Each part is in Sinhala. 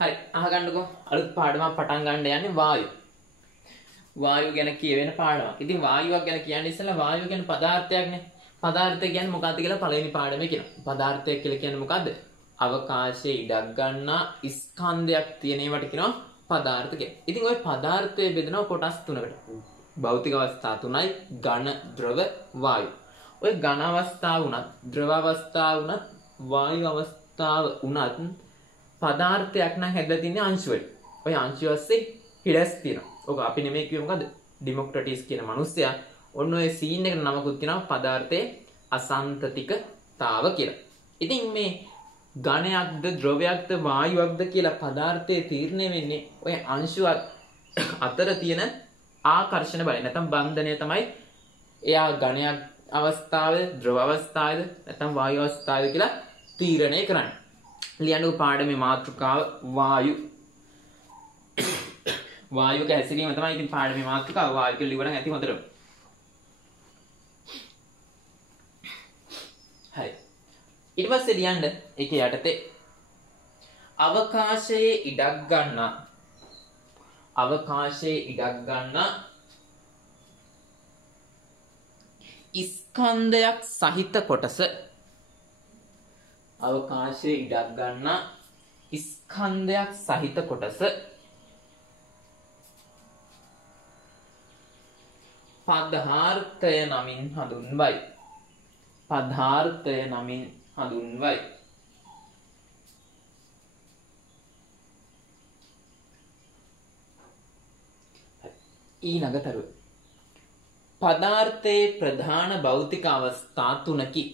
හරි අහගන්නකෝ අලුත් පාඩමක් පටන් ගන්න යන්නේ වායු. වායු ගැන කියවෙන පාඩමක්. ඉතින් වායුවක් ගැන කියන්නේ ඉස්සෙල්ලා වායුව කියන්නේ පදාර්ථයක්නේ. පදාර්ථය කියන්නේ මොකක්ද කියලා පළවෙනි පාඩමේ කියනවා. පදාර්ථය කියලා කියන්නේ මොකද්ද? අවකාශයේ ඉඩක් ගන්නා ස්කන්ධයක් තියෙන ඒවට කියනවා පදාර්ථ කියලා. ඉතින් ওই පදාර්ථය බෙදෙනවා කොටස් තුනකට. භෞතික අවස්ථා තුනයි ඝන, ද්‍රව, වායු. ওই ඝන අවස්ථාව උනත්, ද්‍රව අවස්ථාව උනත්, වායු අවස්ථාව උනත් පදාර්ථයක් නම් හැදලා තින්නේ අංශු වලින්. ওই අංශු ඔස්සේ හිඩස් තියෙනවා. ඔක අපි නෙමෙයි කිව්වේ මොකද්ද? ඩිමොක්‍රටිස් කියන මිනිස්සයා ඔන්න ඔය සීන් එකට නමකුත් කියනවා පදාර්ථයේ අසන්තතිකතාව කියලා. ඉතින් මේ ඝනයක්ද ද්‍රවයක්ද වායුවක්ද කියලා පදාර්ථයේ තීරණය වෙන්නේ ඔය අංශු අතර තියෙන ආකර්ෂණ බලය. නැත්නම් බන්ධනය තමයි එයා ඝනයක් අවස්ථාවේ ද්‍රව අවස්ථාවේද නැත්නම් වායු අවස්ථාවේද කියලා තීරණය කරන්නේ. ලියන්නු පාඩමේ මාතෘකාව වායු. වායුක හැසිරීම තමයි ඉතින් පාඩමේ මාතෘකාව. වායු කියලා ලිව්වනම් ඇති හොඳටම. හරි. ඊට පස්සේ ලියන්න ඒකේ යටතේ අවකාශයේ ඉඩක් ගන්න ස්කන්ධයක් සහිත කොටස අවකාශයේ ඉඩක් ගන්න ස්කන්ධයක් සහිත කොටස පදාර්ථය නමින් හඳුන්වයි. පදාර්ථය නමින් හඳුන්වයි. ඊළඟටම පදාර්ථයේ ප්‍රධාන භෞතික අවස්ථා තුනකි.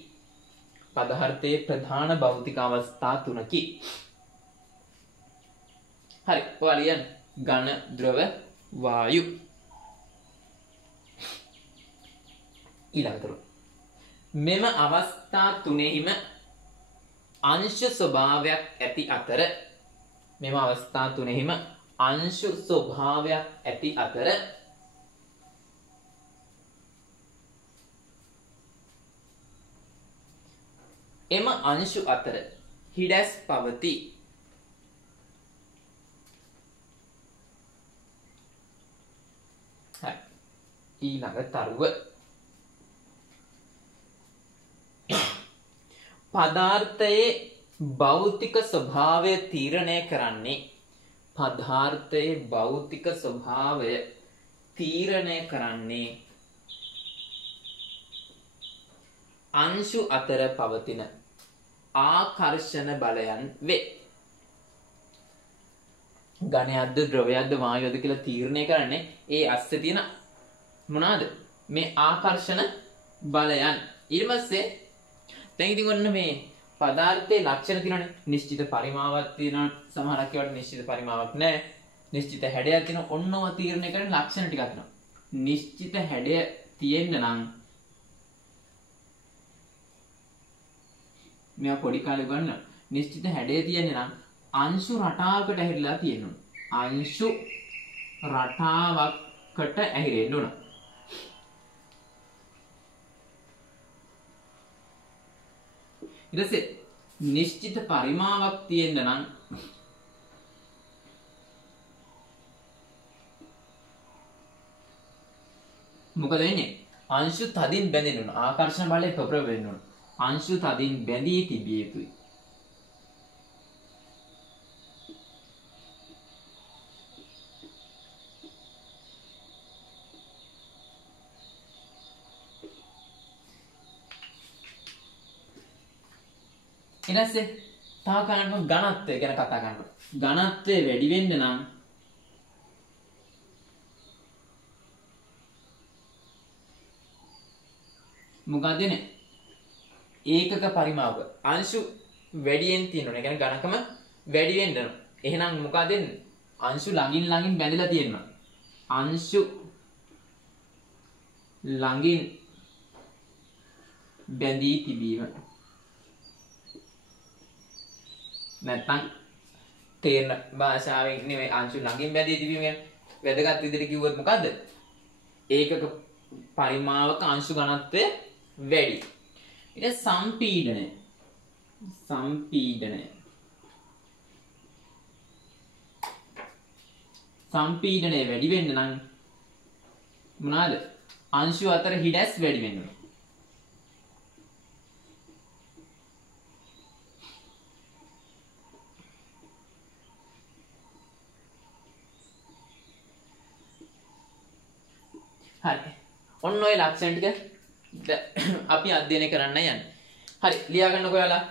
පදාර්ථයේ ප්‍රධාන භෞතික අවස්ථා තුනකි. හරි. ඔයාලා ලියන්න ඝන, ද්‍රව, වායු. ඊළඟට මෙම අවස්ථා තුනෙහිම අංශු ස්වභාවයක් ඇති අතර එම අංශු අතර හිඩැස් පවතී. හරි. ඊළඟ තරුව පදාර්ථයේ භෞතික ස්වභාවය තීරණය කරන්නේ අංශු අතර පවතින ආකර්ෂණ බලයන් වේ. ඝනයක්ද ද්‍රවයක්ද වායුවක්ද කියලා තීරණය කරන්නේ ඒ අස්සේ තියෙන මොනවාද? මේ ආකර්ෂණ බලයන්. ඊට පස්සේ දැන් ඉතින් ඔන්න මේ පදාර්ථයේ ලක්ෂණ තියෙනවානේ. නිශ්චිත පරිමාවක් තියෙනවා. සමහරක් ඒවාට නිශ්චිත පරිමාවක් නැහැ. නිශ්චිත හැඩයක් තියෙනවා. ඔන්නව තීරණය කරන ලක්ෂණ ටිකක් තියෙනවා. නිශ්චිත හැඩය තියෙන්න නම් මෙයා පොඩි කාලේ ගන්න නිශ්චිත හැඩය තියෙන්නේ නම් අංශු රටාවකට ඇහිරලා තියෙන්න ඕන. අංශු රටාවකට ඇහිරෙන්න ඕන. ඊට පස්සේ නිශ්චිත පරිමාවක් තියෙන්න නම් මොකද වෙන්නේ? අංශු තදින් බැඳෙන්න ඕන. ආකර්ෂණ බලය ප්‍රබල වෙන්න ඕන. අංශු තදින් බැඳී තිබිය යුතුයි. ඊට පස්සේ තව කාරණා ඝනත්වය ගැන කතා කරනවා. ඝනත්වය වැඩි වෙන්න නම් මොකද වෙන්නේ? ඒකක පරිමාවක අංශු වැඩියෙන් තියෙනවා. ඒ කියන්නේ ඝනකම වැඩි වෙන්න ඕන. එහෙනම් මොකද වෙන්නේ? අංශු ළඟින් බැඳලා තියෙනවා. අංශු ළඟින් බැඳී තිබීම. නැත්නම් තේරෙන භාෂාවෙන් නෙමෙයි අංශු ළඟින් බැඳී තිබීම කියන්නේ වැදගත් විදිහට කිව්වොත් මොකද්ද? ඒකක පරිමාවක අංශු ඝනත්වය වැඩි. ඊට සම්පීඩනය සම්පීඩනය වැඩි වෙන්න නම් මොනවාද? අංශු අතර හිඩැස් වැඩි වෙන්න ඕනේ. හරි. ඔන්න ඔය ලක්ෂණ ටික අපි අධ්‍යයනය කරන්න යන්නේ. හරි, ලියා ගන්නකො ඔයාලා.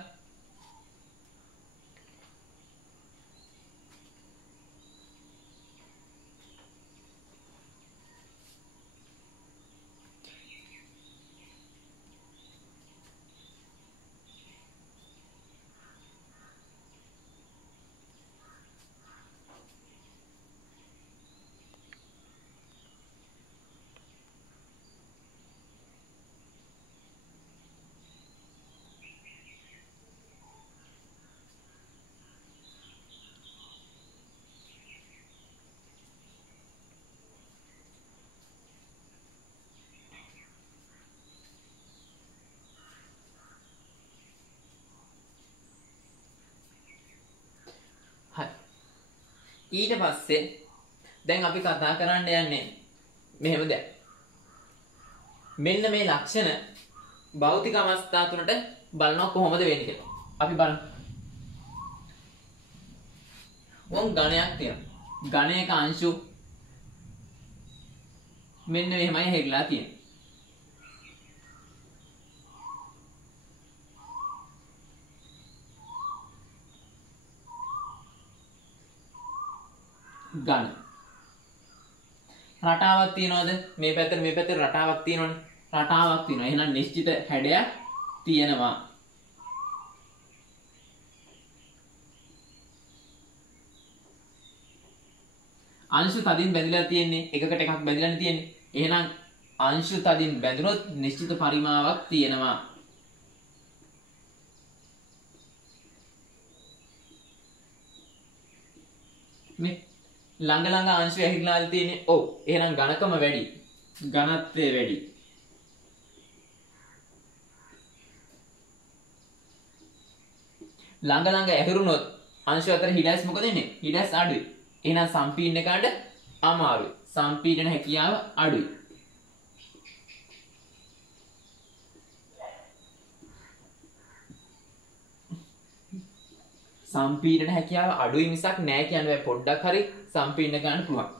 ඊට පස්සේ දැන් අපි කතා කරන්න යන්නේ මෙහෙම දැන් මෙන්න මේ ලක්ෂණ භෞතික අවස්ථා තුනට බලනවා කොහොමද වෙන්නේ කියලා. අපි බලමු. වොන් ඝණයක් තියෙනවා. ඝණයක අංශු මෙන්න මෙහෙමයි හැරිලා තියෙන්නේ. ඝන රටාවක් තියනවද? මේ පැත්තේ රටාවක් තියෙනවනේ. රටාවක් තියෙනවා. එහෙනම් නිශ්චිත හැඩයක් තියෙනවා. අංශු තදින් බැඳලා තියෙන්නේ. එකකට එකක් බැඳලානේ තියෙන්නේ. එහෙනම් අංශු තදින් බැඳුනොත් නිශ්චිත පරිමාවක් තියෙනවා. මේ ළඟ අංශු ඇහිලාද තියෙන්නේ. ඔව්. එහෙනම් ඝනකම වැඩි. ඝනත්වය වැඩි. ළඟ ඇහිරුණොත් අංශු අතර හිඩැස් මොකද වෙන්නේ? හිඩැස් අඩුයි. එහෙනම් සම්පීඩන කාණ්ඩ අමාරුයි. සම්පීඩන හැකියාව අඩුයි. සම්පීඩන හැකියාව අඩුයි මිසක් නෑ කියන්න බෑ. පොඩ්ඩක් හරි සම්පීඩන ගන්න පුළුවන්.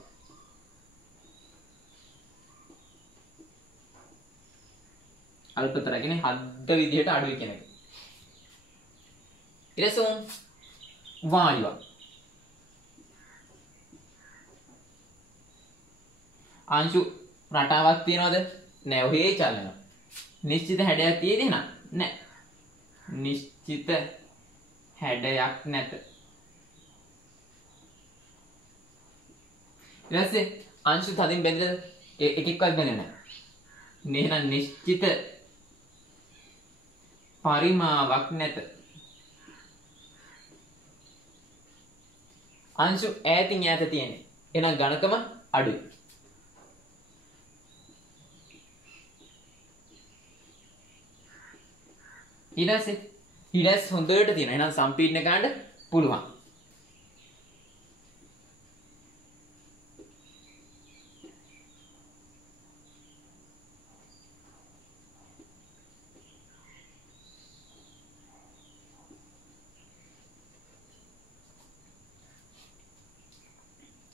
අල්පතර කියන්නේ හද්ද විදිහට අඩුයි කියන එක. ඊළඟ වායුව. අංශු රටාවක් තියනවද? නෑ. ඔහේ චලනවා. නිශ්චිත හැඩයක් තියෙන්නේ නෑ. නිශ්චිත හැඩයක් නැත. ඊළඟට අංශු තදින් බැඳලා එකෙක්වත් බැඳෙන්නේ නැහැ. එහෙනම් නිශ්චිත පරිමාවක් නැත. අංශු ඈතින් ඈත තියෙන්නේ. එහෙනම් ඝනකම අඩුයි. ඊළඟට හිඩැස් හොඳට තියෙනවා. එහෙනම් සම්පීඩන ගන්න පුළුවන්.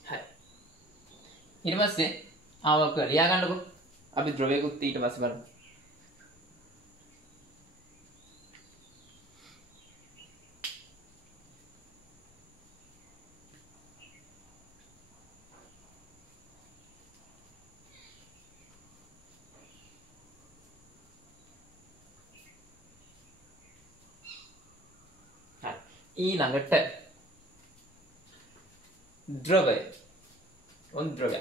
හරි. ඊට පස්සේ ආවක ලියා ගන්නකො. අපි ද්‍රවයකුත් ඊට පස්සේ බලමු. ඊළඟට ද්‍රවය. ඔන්න ද්‍රවය.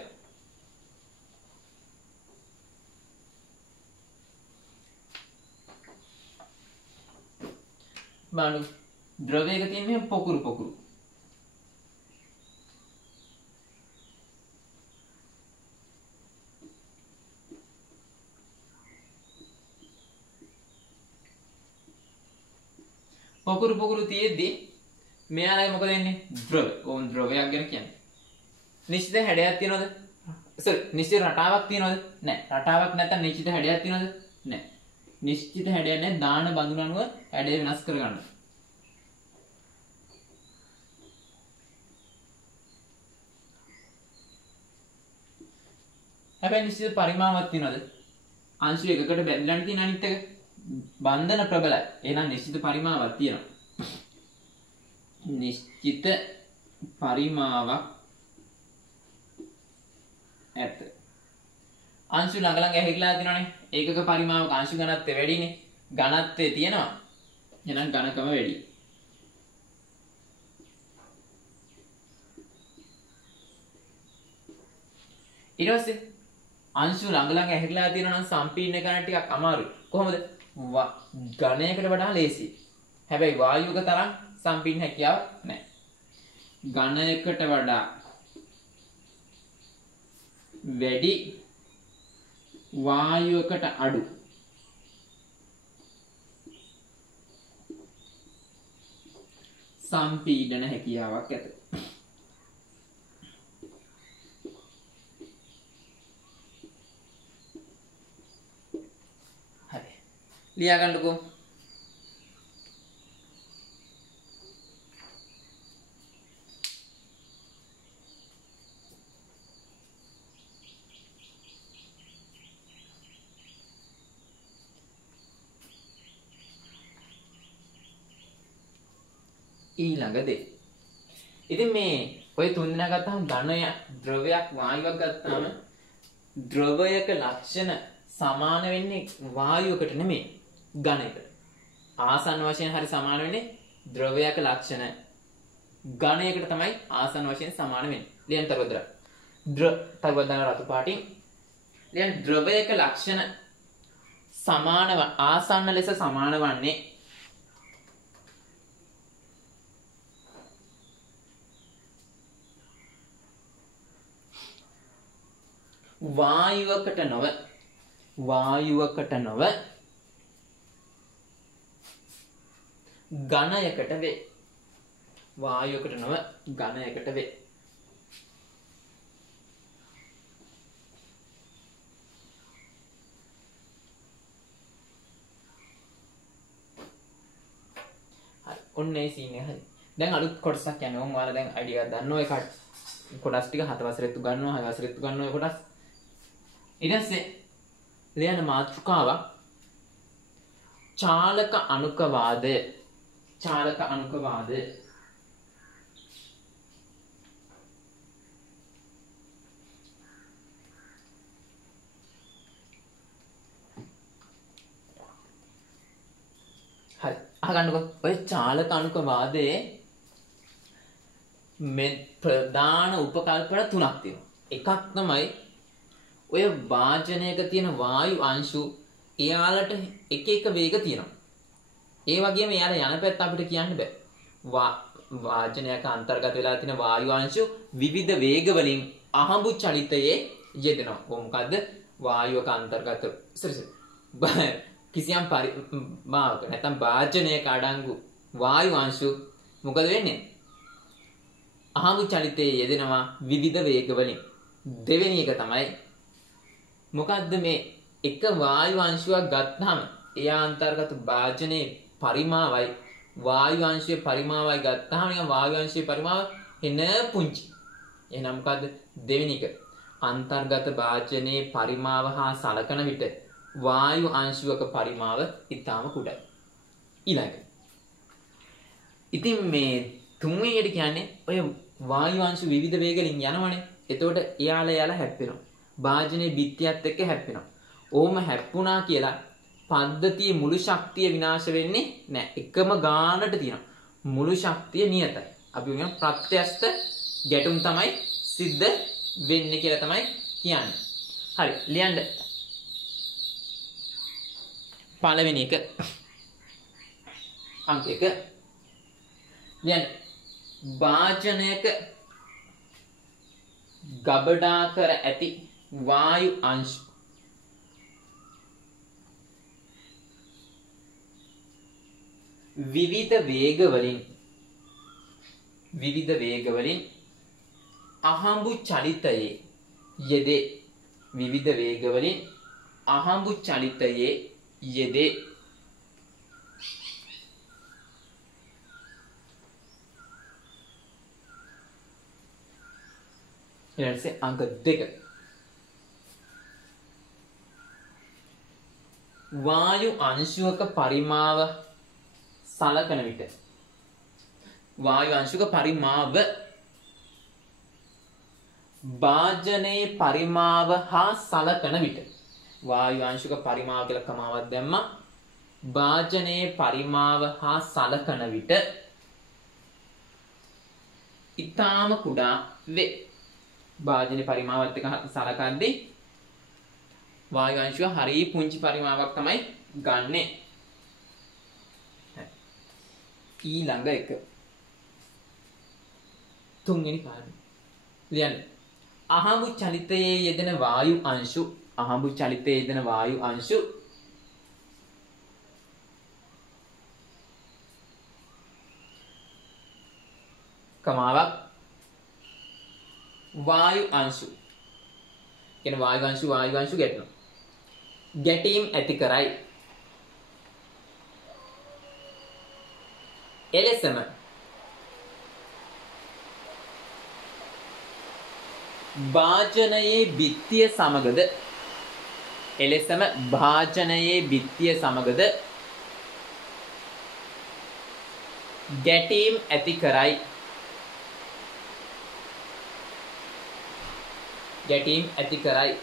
බලන්න ද්‍රවයක තියෙන මේ පොකුරු. පොකුරු තියෙද්දි මෙයාලගේ මොකද වෙන්නේ? ද්‍රව. ඕන් ද්‍රවයක් ගැන කියන්නේ. නිශ්චිත හැඩයක් තියනවද? sorry නිශ්චිත රටාවක් තියනවද? නැහැ. රටාවක් නැත්නම් නිශ්චිත හැඩයක් තියනවද? නැහැ. නිශ්චිත හැඩයක් නැහැ. දාන බඳුන අනුව හැඩය වෙනස් කරගන්න. හැබැයි නිශ්චිත පරිමාවක් තියනවද? අංශු එකකට බැඳලානේ තියෙන අනිත් එක. බන්ධන ප්‍රබලයි. එහෙනම් නිශ්චිත පරිමාවක් තියෙනවා. නිශ්චිත පරිමාවක් ඇත. අංශු ළඟ ළඟ ඇහිලා තියෙනවනේ. ඒකක පරිමාවක අංශු ඝනත්වය වැඩිනේ. ඝනත්වය තියෙනවා. එහෙනම් ඝනකම වැඩි. ඊට පස්සේ අංශු ළඟ ළඟ ඇහිලා තියෙනවා නම් සම්පීර්ණ ගණන ටිකක් අමාරුයි. කොහොමද? ඝනයකට වඩා ලේසි. හැබැයි වායුවක තරම් සම්පීර්ණ හැකියාවක් නැහැ. ඝනයකට වඩා වැඩි වායුවකට අඩු. සම්පීඩන හැකියාවක් ඇත. හරි. ලියා ගන්නකෝ. ඊළඟ දේ. ඉතින් මේ ඔය තුන් දෙනා ගත්තාම ඝනය, ද්‍රවයක්, වායුවක් ගත්තාම ද්‍රවයක ලක්ෂණ සමාන වෙන්නේ වායුවකට නෙමෙයි ඝනයකට. ආසන්න වශයෙන් හරි සමාන වෙන්නේ ද්‍රවයක ලක්ෂණ ඝනයකට තමයි ආසන්න වශයෙන් සමාන වෙන්නේ. ලියන්න තරවදර. තරවදන රතු පාටින් ලියන්න ද්‍රවයක ලක්ෂණ සමානව ආසන්න ලෙස සමාන වන්නේ වායුවකට නොව ඝනයකට වේ. වායුවකට නොව ඝනයකට වේ. හරි. ඔන්න ඒ සීන් එක හරි. දැන් අලුත් කොටසක් යනවා. ඔයාලා දැන් අයිඩියා එකක් දන්නවා. ඒ කොටස් ටික 7 වසරෙත් උගන්වනවා, 6 වසරෙත් උගන්වනවා ඒ කොටස්. ඊට පස්සේ ලියන මාතෘකාවක් චාලක අණුක වාදය. චාලක අණුක වාදය. හරි. අහගන්නකෝ. ඔය චාලක අණුක වාදයේ මේ ප්‍රධාන උපකල්පන තුනක් තියෙනවා. එකක් තමයි ඔය වාජනයක තියෙන වායු අංශු එයාලට එක එක වේග තියෙනවා. ඒ වගේම එයාලා යන පැත්ත අපිට කියන්න බෑ. වාජනයක අන්තර්ගත වෙලා තියෙන වායු අංශු විවිධ වේග වලින් අහඹු චලිතයේ යෙදෙනවා. මොකද්ද? වායුවක අන්තර්ගත කිසියම් පරිමාවක නැත්නම් වාජනයක අඩංගු වායු අංශු මොකද වෙන්නේ? අහඹු චලිතයේ යෙදෙනවා විවිධ වේග වලින්. දෙවෙනි එක තමයි මොකද්ද මේ එක වායු අංශුවක් ගත්තාම එයා අන්තර්ගත වාජනයේ පරිමාවයි වායු අංශයේ පරිමාවයි ගත්තාම නිකන් වායු අංශයේ පරිමාව එන පුංචි. එහෙනම් මොකද්ද දෙවෙනි එක? අන්තර්ගත වාජනයේ පරිමාව හා සලකන විට වායු අංශුවක පරිමාව ඉතාම කුඩායි. ඊළඟ. ඉතින් මේ තුන්වෙනියට කියන්නේ ඔය වායු අංශු විවිධ වේගලින් යනවනේ. එතකොට එයාලා හැප්පෙනවා. වාජනයේ බිත්තියත් එක්ක හැප්පෙනවා. ඕම හැප්පුණා කියලා පද්ධතියේ මුළු ශක්තිය විනාශ වෙන්නේ නැහැ. එකම ගානට තියෙනවා. මුළු ශක්තිය නියතයි. අපි කියන ප්‍රත්‍යස්ත ගැටුම් තමයි සිද්ධ වෙන්නේ කියලා තමයි කියන්නේ. හරි ලියන්න. පළවෙනි එක අංක 1 ලියන්න. වාජනයක ගබඩා කර ඇති වායු අංශු විවිධ වේග වලින් අහඹු චලිතයේ යෙදේ. විවිධ වේගවලින් අහඹු චලිතයේ යෙදේ. ඊළඟට අංක 2 වායු අංශුවක පරිමාව සලකන විට වායු අංශුක පරිමාව භාජනයේ පරිමාව හා සලකන විට වායු අංශුක පරිමාව කියලා කමාවක් දැම්මා. භාජනයේ පරිමාව හා සලකන විට ඊටාම කුඩා වේ. භාජනයේ පරිමාවත් එක්ක සලකද්දී වායු අංශුව හරිය පුංචි පරිමාවක් තමයි ගන්නෙ. ඊළඟ එක තුන්වෙනි කාරණය. ලියන්න. අහඹු චලිතයේ යෙදෙන වායු අංශු අහඹු චලිතයේ යෙදෙන වායු අංශු කමාවක් වායු අංශු කියන වායු අංශු ගැටෙනවා. ගැටීම් ඇති කරයි. එලෙසම භාජනයේ බිත්තිය සමගද ගැටීම් ඇති කරයි.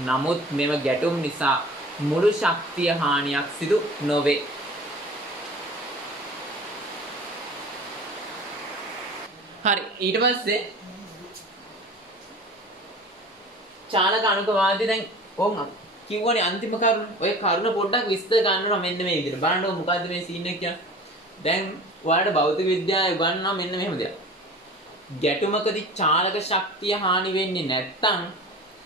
නමුත් මෙම ගැටුම් නිසා මුළු ශක්තිය හානියක් සිදු නොවේ. හරි. ඊට පස්සේ චාලක අනුකවාදී දැන් ඕම් කිව්වනේ අන්තිම කරුණ. ඔය කරුණ පොඩ්ඩක් විස්තර ගන්නවා මෙන්න මේ විදිහට. බලන්නකො මොකද්ද මේ සීන් එක කියන්නේ. දැන් ඔයාලට භෞතික විද්‍යාව උගන්වනවා මෙන්න මෙහෙම දෙයක්. ගැටුමකදී චාලක ශක්තිය හානි වෙන්නේ නැත්තම්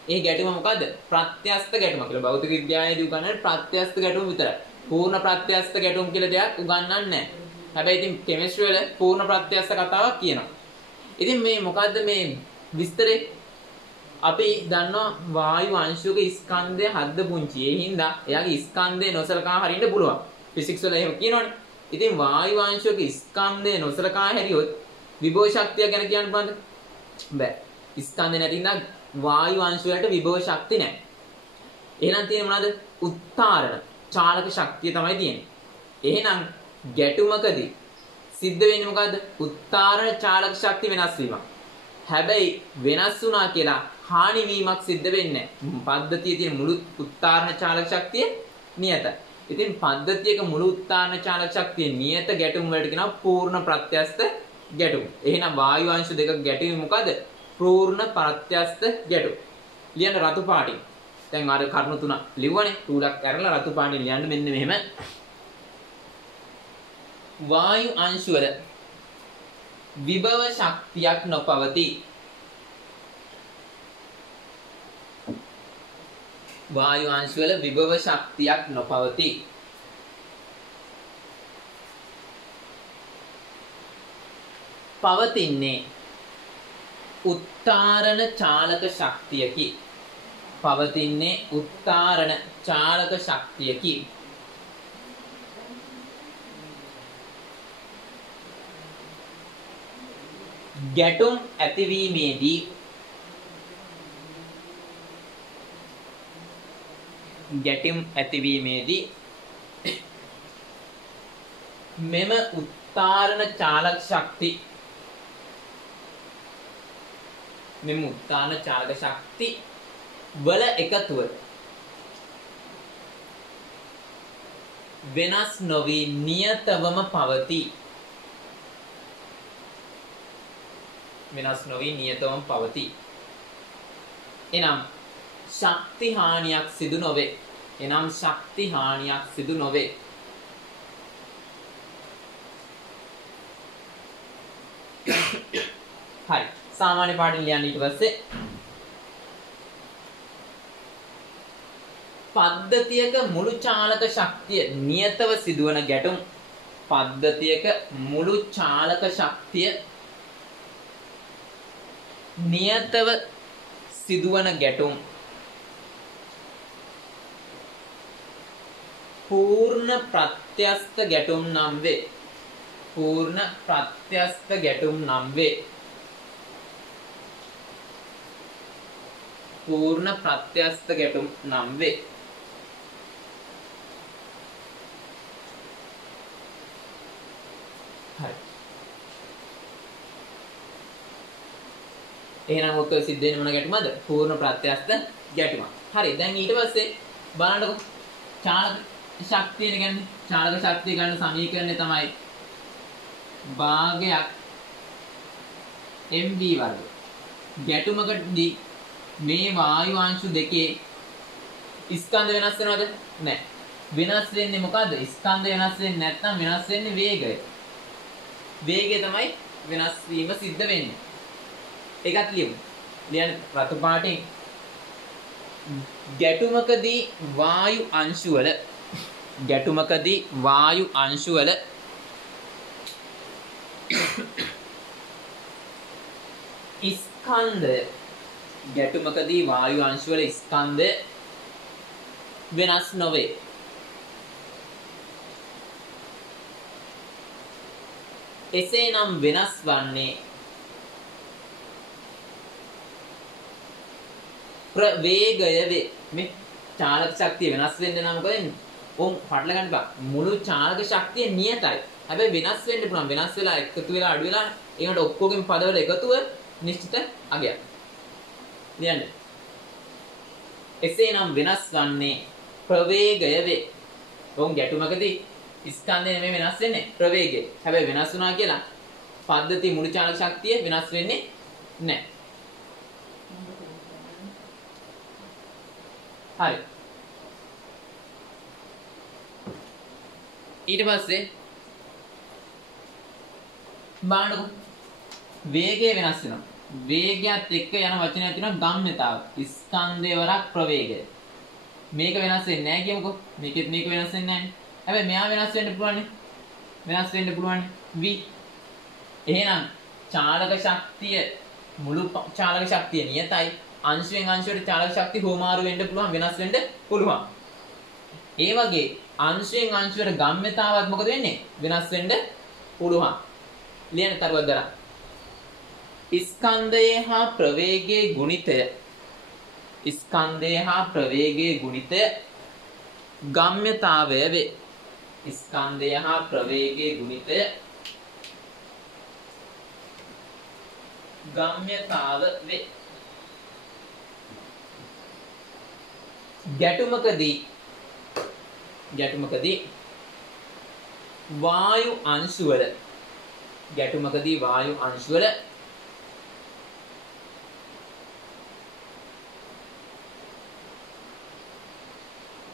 ඒ ගැටුම මොකද්ද? ප්‍රත්‍යස්ත ගැටුම කියලා. භෞතික විද්‍යාවේදී උගන්වන්නේ ප්‍රත්‍යස්ත ගැටුම විතරයි. පූර්ණ ප්‍රත්‍යස්ත ගැටුම් කියලා දෙයක් උගන්වන්නේ නැහැ. හැබැයි ඉතින් කෙමිස්ට්‍රි වල පූර්ණ ප්‍රත්‍යස්ත කතාවක් කියනවා. ඉතින් මේ මොකද්ද මේ විස්තරේ? අපි දන්නවා වායු අංශුක ස්කන්ධය හද්ද පුංචි. ඒ හින්දා එයාගේ ස්කන්ධය නොසලකා හරින්න පුළුවන්. ෆිසික්ස් වල එහෙම කියනවනේ. ඉතින් වායු අංශුක ස්කන්ධය නොසලකා හැරියොත් විභව ශක්තිය ගැන කියන්න බෑ. ස්කන්ධය නැතිනම් වායු අංශුවලට විභව ශක්තිය නැහැ. එහෙනම් තියෙන්නේ මොනවද? උත්තරණ චාලක ශක්තිය තමයි තියෙන්නේ. එහෙනම් ගැටුමකදී සිද්ධ වෙන්නේ මොකද්ද? උත්තරණ චාලක ශක්තිය වෙනස් වීමක්. හැබැයි වෙනස් වුණා කියලා හානි වීමක් සිද්ධ වෙන්නේ නැහැ. පද්ධතියේ තියෙන මුළු උත්තරණ චාලක ශක්තිය නියතයි. ඉතින් පද්ධතියක මුළු උත්තරණ චාලක ශක්තිය නියත ගැටුම් වලට කියනවා පූර්ණ ප්‍රත්‍යස්ත ගැටුම්. එහෙනම් වායු අංශ දෙක ගැටීම මොකද? පූර්ණ ප්‍රත්‍යස්ත ගැටුම්. ලියන්න රතු පාටින්. දැන් අර කරුණු තුන ලිව්වනේ. ටූලක් අරලා රතු පාටින් ලියන්න මෙන්න මෙහෙම. වායු අංශ වල විභව ශක්තියක් නොපවතී. වායු අංශ වල විභව ශක්තියක් නොපවතී. පවතින්නේ උත්තරණ චාලක ශක්තියකි. ගැටුම් ඇතිවීමේදී මෙම උත්තරණ චාලක ශක්ති වල එකතුව වෙනස් නොවී නියතවම පවතී. එනම් ශක්ති හානියක් සිදු නොවේ. හරි. සාමාන්‍ය පාඩම් ලියන්න ඊට පස්සේ පද්ධතියක මුළු චාලක ශක්තිය නියතව සිදුවන ගැටුම් පද්ධතියක මුළු චාලක ශක්තිය නියතව සිදුවන ගැටුම් පූර්ණ ප්‍රත්‍යස්ත ගැටුම් නම් වේ. පූර්ණ ප්‍රත්‍යස්ත ගැටුම් නම් වේ. පූර්ණ ප්‍රත්‍යස්ත ගැටුම් නම් වේ. හරි. එහෙනම් ඔක සිද්ධ වෙන්නේ මොන ගැටුමද? පූර්ණ ප්‍රත්‍යස්ත ගැටුම. හරි. දැන් ඊට පස්සේ බලන්නකො චාලක ශක්තිය කියන්නේ චාලක ශක්තිය ගන්න සමීකරණය තමයි භාගයක් mv වර්ග. ගැටුමකදී මේ වායු අංශු දෙකේ ස්කන්ධ වෙනස් වෙනවද? නැහැ. වෙනස් වෙන්නේ මොකද්ද? ස්කන්ධ වෙනස් වෙන්නේ නැත්නම් වෙනස් වෙන්නේ වේගය. වේගය තමයි වෙනස් වීම සිද්ධ වෙන්නේ. ඒකත් ලියමු. ලියන්න රතු පාටින් ගැටුමකදී වායු අංශු වල ස්කන්ධය ගැටුමකදී වායු අංශු වල ස්කන්ධය වෙනස් නොවේ. එසේනම් වෙනස් වන්නේ ප්‍රවේගය වේ. මේ චාලක ශක්තිය වෙනස් වෙන්නේ නම් මොකද වෙන්නේ? ඕම් පටල ගන්න බා. මුළු චාලක ශක්තිය නියතයි. හැබැයි වෙනස් වෙන්න පුළුවන්. වෙනස් වෙලා එකතු වෙලා අඩු වෙලා ඒකට ඔක්කොගෙම පදවල එකතුව නිශ්චිත අගයක්. ලියන්න. එසේනම් වෙනස් වන්නේ ප්‍රවේගය වේ. ඕම් ගැටුමකදී ස්කන්ධය නෙමෙයි වෙනස් වෙන්නේ ප්‍රවේගය. හැබැයි වෙනස් වුණා කියලා පද්ධතිය මුළු චාලක ශක්තිය වෙනස් වෙන්නේ නැහැ. හරි. ඊට පස්සේ බලන්නකො වේගය වෙනස් වෙනවා. වේගයත් එක්ක යන වචනයක් තියෙනවා ගම්‍යතාව. ස්කන්ධය වරක් ප්‍රවේගය. මේක වෙනස් වෙන්නේ නැහැ කියමුකෝ. මේකෙත් මේක වෙනස් වෙන්නේ නැහැ. හැබැයි මෙයා වෙනස් වෙන්න පුළුවන්. වෙනස් වෙන්න පුළුවන් v. එහෙනම් චාලක ශක්තිය මුළු චාලක ශක්තිය නියතයි. අංශයෙන් අංශයට චාලක ශක්තිය හෝමාරු වෙන්න පුළුවන්, වෙනස් වෙන්න පුළුවන්. ඒ වගේ අංශයෙන් අංශයට ගම්‍යතාවත් මොකද වෙන්නේ? වෙනස් වෙන්න පුළුවන්. ලියන්න තරුවක් දරා. ස්කන්ධයේ හා ප්‍රවේගයේ ගුණිතය. ස්කන්ධයේ හා ප්‍රවේගයේ ගුණිතය ගම්‍යතාවය වේ. ස්කන්ධය හා ප්‍රවේගයේ ගුණිතය ගම්‍යතාව වේ. ගැටුමකදී වායු අංශු වල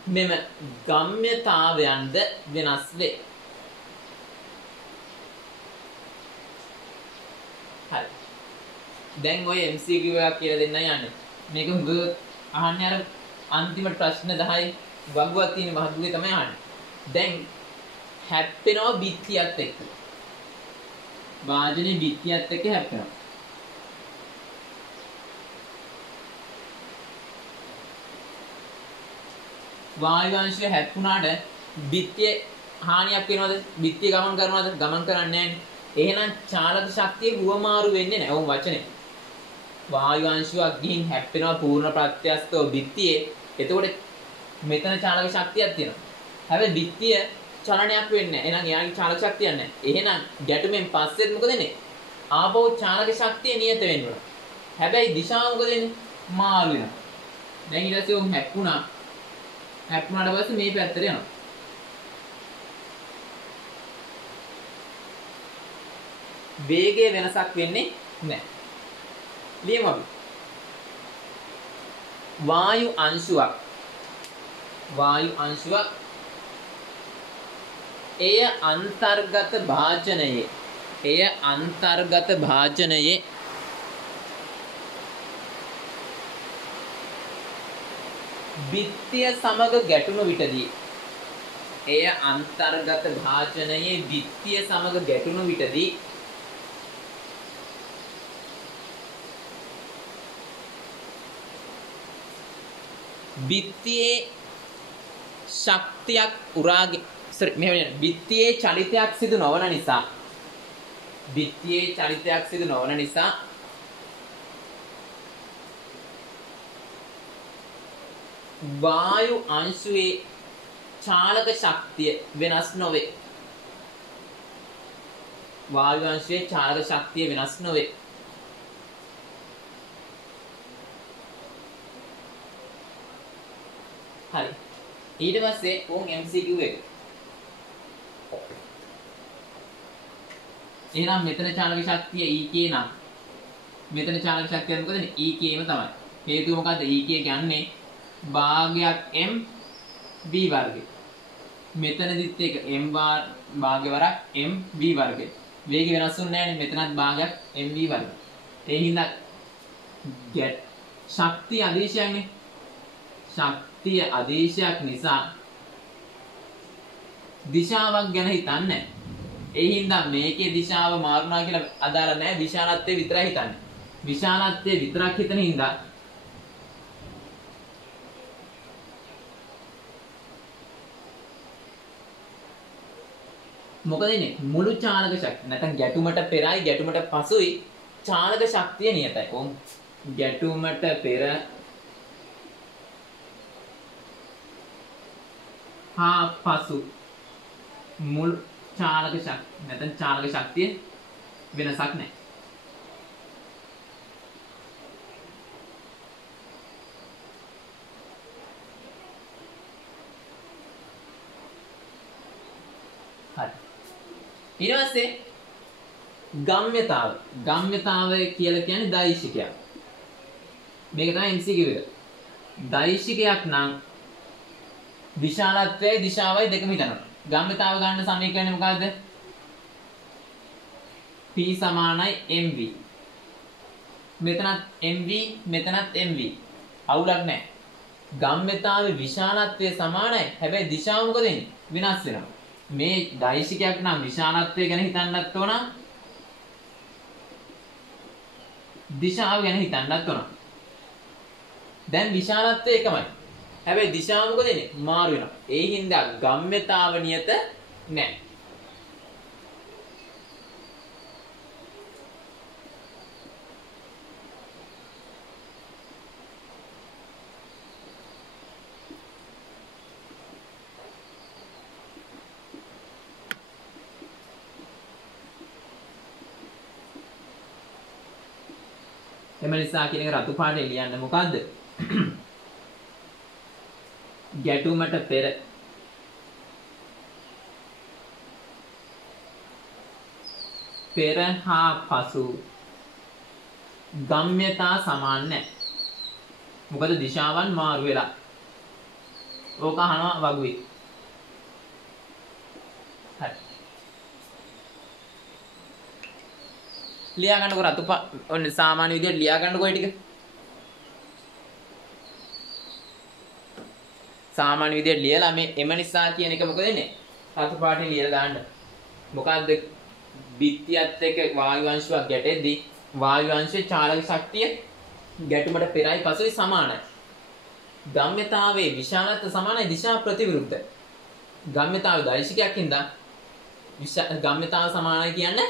මෙම ගම්‍යතාවයන්ද වෙනස් වේ. හරි. දැන් ඔය MCQ එකක් කියලා දෙන්න යන්නේ. මේක හුඟ අහන්නේ අර අන්තිමට ප්‍රශ්න 10 වගුවක් තියෙන මහත්තුගේ තමයි අහන්නේ. දැන් හැප්පෙනවා බිත්තියත් එක්ක. වාදනේ බිත්තියත් එක්ක හැප්පෙනවා. වායු අංශය හැප්පුණාට බිත්තිය හානියක් වෙනවද? බිත්තිය ගමන් කරනවද? ගමන් කරන්නේ නැහැ. එහෙනම් චාලක ශක්තිය හුවමාරු වෙන්නේ නැහැ. ඕම් වචනේ. වායු අංශුවක් ගිහින් හැප්පෙනවා පූර්ණ ප්‍රත්‍යස්තව බිත්තියේ. එතකොට මෙතන චාලක ශක්තියක් තියෙනවා. හැබැයි බිත්තිය චලනයක් වෙන්නේ නැහැ. එහෙනම් යාගේ චාලක ශක්තියක් නැහැ. එහෙනම් ගැටුමෙන් පස්සෙත් මොකද වෙන්නේ? ආපහු චාලක ශක්තිය නියත වෙන්න ඕන. හැබැයි දිශාව මොකද වෙන්නේ? මාරු වෙනවා. දැන් ඊට පස්සේ උන් හැප්පුණාට පස්සේ මේ පැත්තට යනවා. වේගයේ වෙනසක් වෙන්නේ නැහැ. ලියමු අපි. වායු අංශුවක් එය අන්තර්ගත භාජනයේ බිත්තිය සමග ගැටුණු විටදී එය අන්තර්ගත භාජනයේ බිත්තිය සමග ගැටුණු විටදී බිත්තියේ ශක්තියක් උරාගේ බිත්තියේ චලිතයක් සිදු නොවන නිසා වායු අංශුවේ චාලක ශක්තිය වෙනස් නොවේ. වායු අංශයේ චාලක ශක්තිය වෙනස් නොවේ. හරි. ඊට පස්සේ උන් MCQ එක. එහෙනම් මෙතන චාලක ශක්තිය EK නම් මෙතන චාලක ශක්තිය මොකද? EKම තමයි. හේතුව මොකද්ද? EK කියන්නේ භාගයක් m v වර්ගය. මෙතනදිත් එක m භාගය වරක් m v වර්ගය. වේගය වෙනස් වෙන්නේ නැහැ නේ. මෙතනත් භාගයක් m v වර්ගය. ඒ හින්දා ශක්තිය අධීශයන්නේ. ශක්තිය අධීශයක් නිසා දිශාවක් ගැන හිතන්නේ නැහැ. ඒ හින්දා මේකේ දිශාව මාරුණා කියලා අදාළ නැහැ. විශාලත්වයේ විතරයි හිතන්නේ. විශාලත්වයේ විතරක් හිතන හින්දා මොකද ඉන්නේ මුළු චාලක ශක්තිය නැත්නම් ගැටුමට පෙරයි ගැටුමට පසුයි චාලක ශක්තිය නියතයි. කොහොම ගැටුමට පෙර හා පසු මුළු චාලක ශක්තිය නැත්නම් චාලක ශක්තිය වෙනසක් නැහැ. හරි. ඊට පස්සේ ගම්‍යතාවය කියලා කියන්නේ දෛශිකයක්. මේක තමයි MCQ එක. දෛශිකයක් නම් විශාලත්වයයි දිශාවයි දෙකම හිතනවා. ගම්‍යතාව ගන්න සමීකරණය මොකද්ද? P සමානයි mv. මෙතනත් mv මෙතනත් mv. අවුලක් නැහැ. ගම්‍යතාවේ විශාලත්වය සමානයි. හැබැයි දිශාව මොකද වෙන්නේ? විනාශ වෙනවා. මේ දෛශිකයක් නම් විශාලත්වය ගැන හිතන්නත් ඕන. දිශාව ගැන හිතන්නත් ඕන. දැන් විශාලත්වය එකමයි. හැබැයි දිශාව මොකද වෙන්නේ? මාරු වෙනවා. ඒ හින්දා ගම්‍යතාව නියත නැහැ. එම නිසා කියන එක රතු පාටේ ලියන්න මොකද්ද? ගැටුමට පෙර හා පසු ගම්‍යතා සමාන නැහැ. මොකද දිශාවන් මාරු වෙලා. ඕක අහනවා වගුවේ. හරි. ලියා ගන්නකො රතු ඔන්න සාමාන්‍ය විදිහට ලියා ගන්නකො ඒ ටික. සාමාන්‍ය විදිහට ලියලා මේ එම නිසා කියන එක මොකද වෙන්නේ? රතු පාටේ ලියලා දාන්න. මොකද්ද? බිත්තියත් එක්ක වායු අංශුවක් ගැටෙද්දී වායු අංශයේ චාලක ශක්තිය ගැටුමට පෙරයි පසුයි සමානයි. ගම්‍යතාවයේ විශාලත්වය සමානයි දිශා ප්‍රතිවිරුද්ධ. ගම්‍යතාවයේ දෛශිකයක් හින්දා ගම්‍යතාව සමානයි කියන්න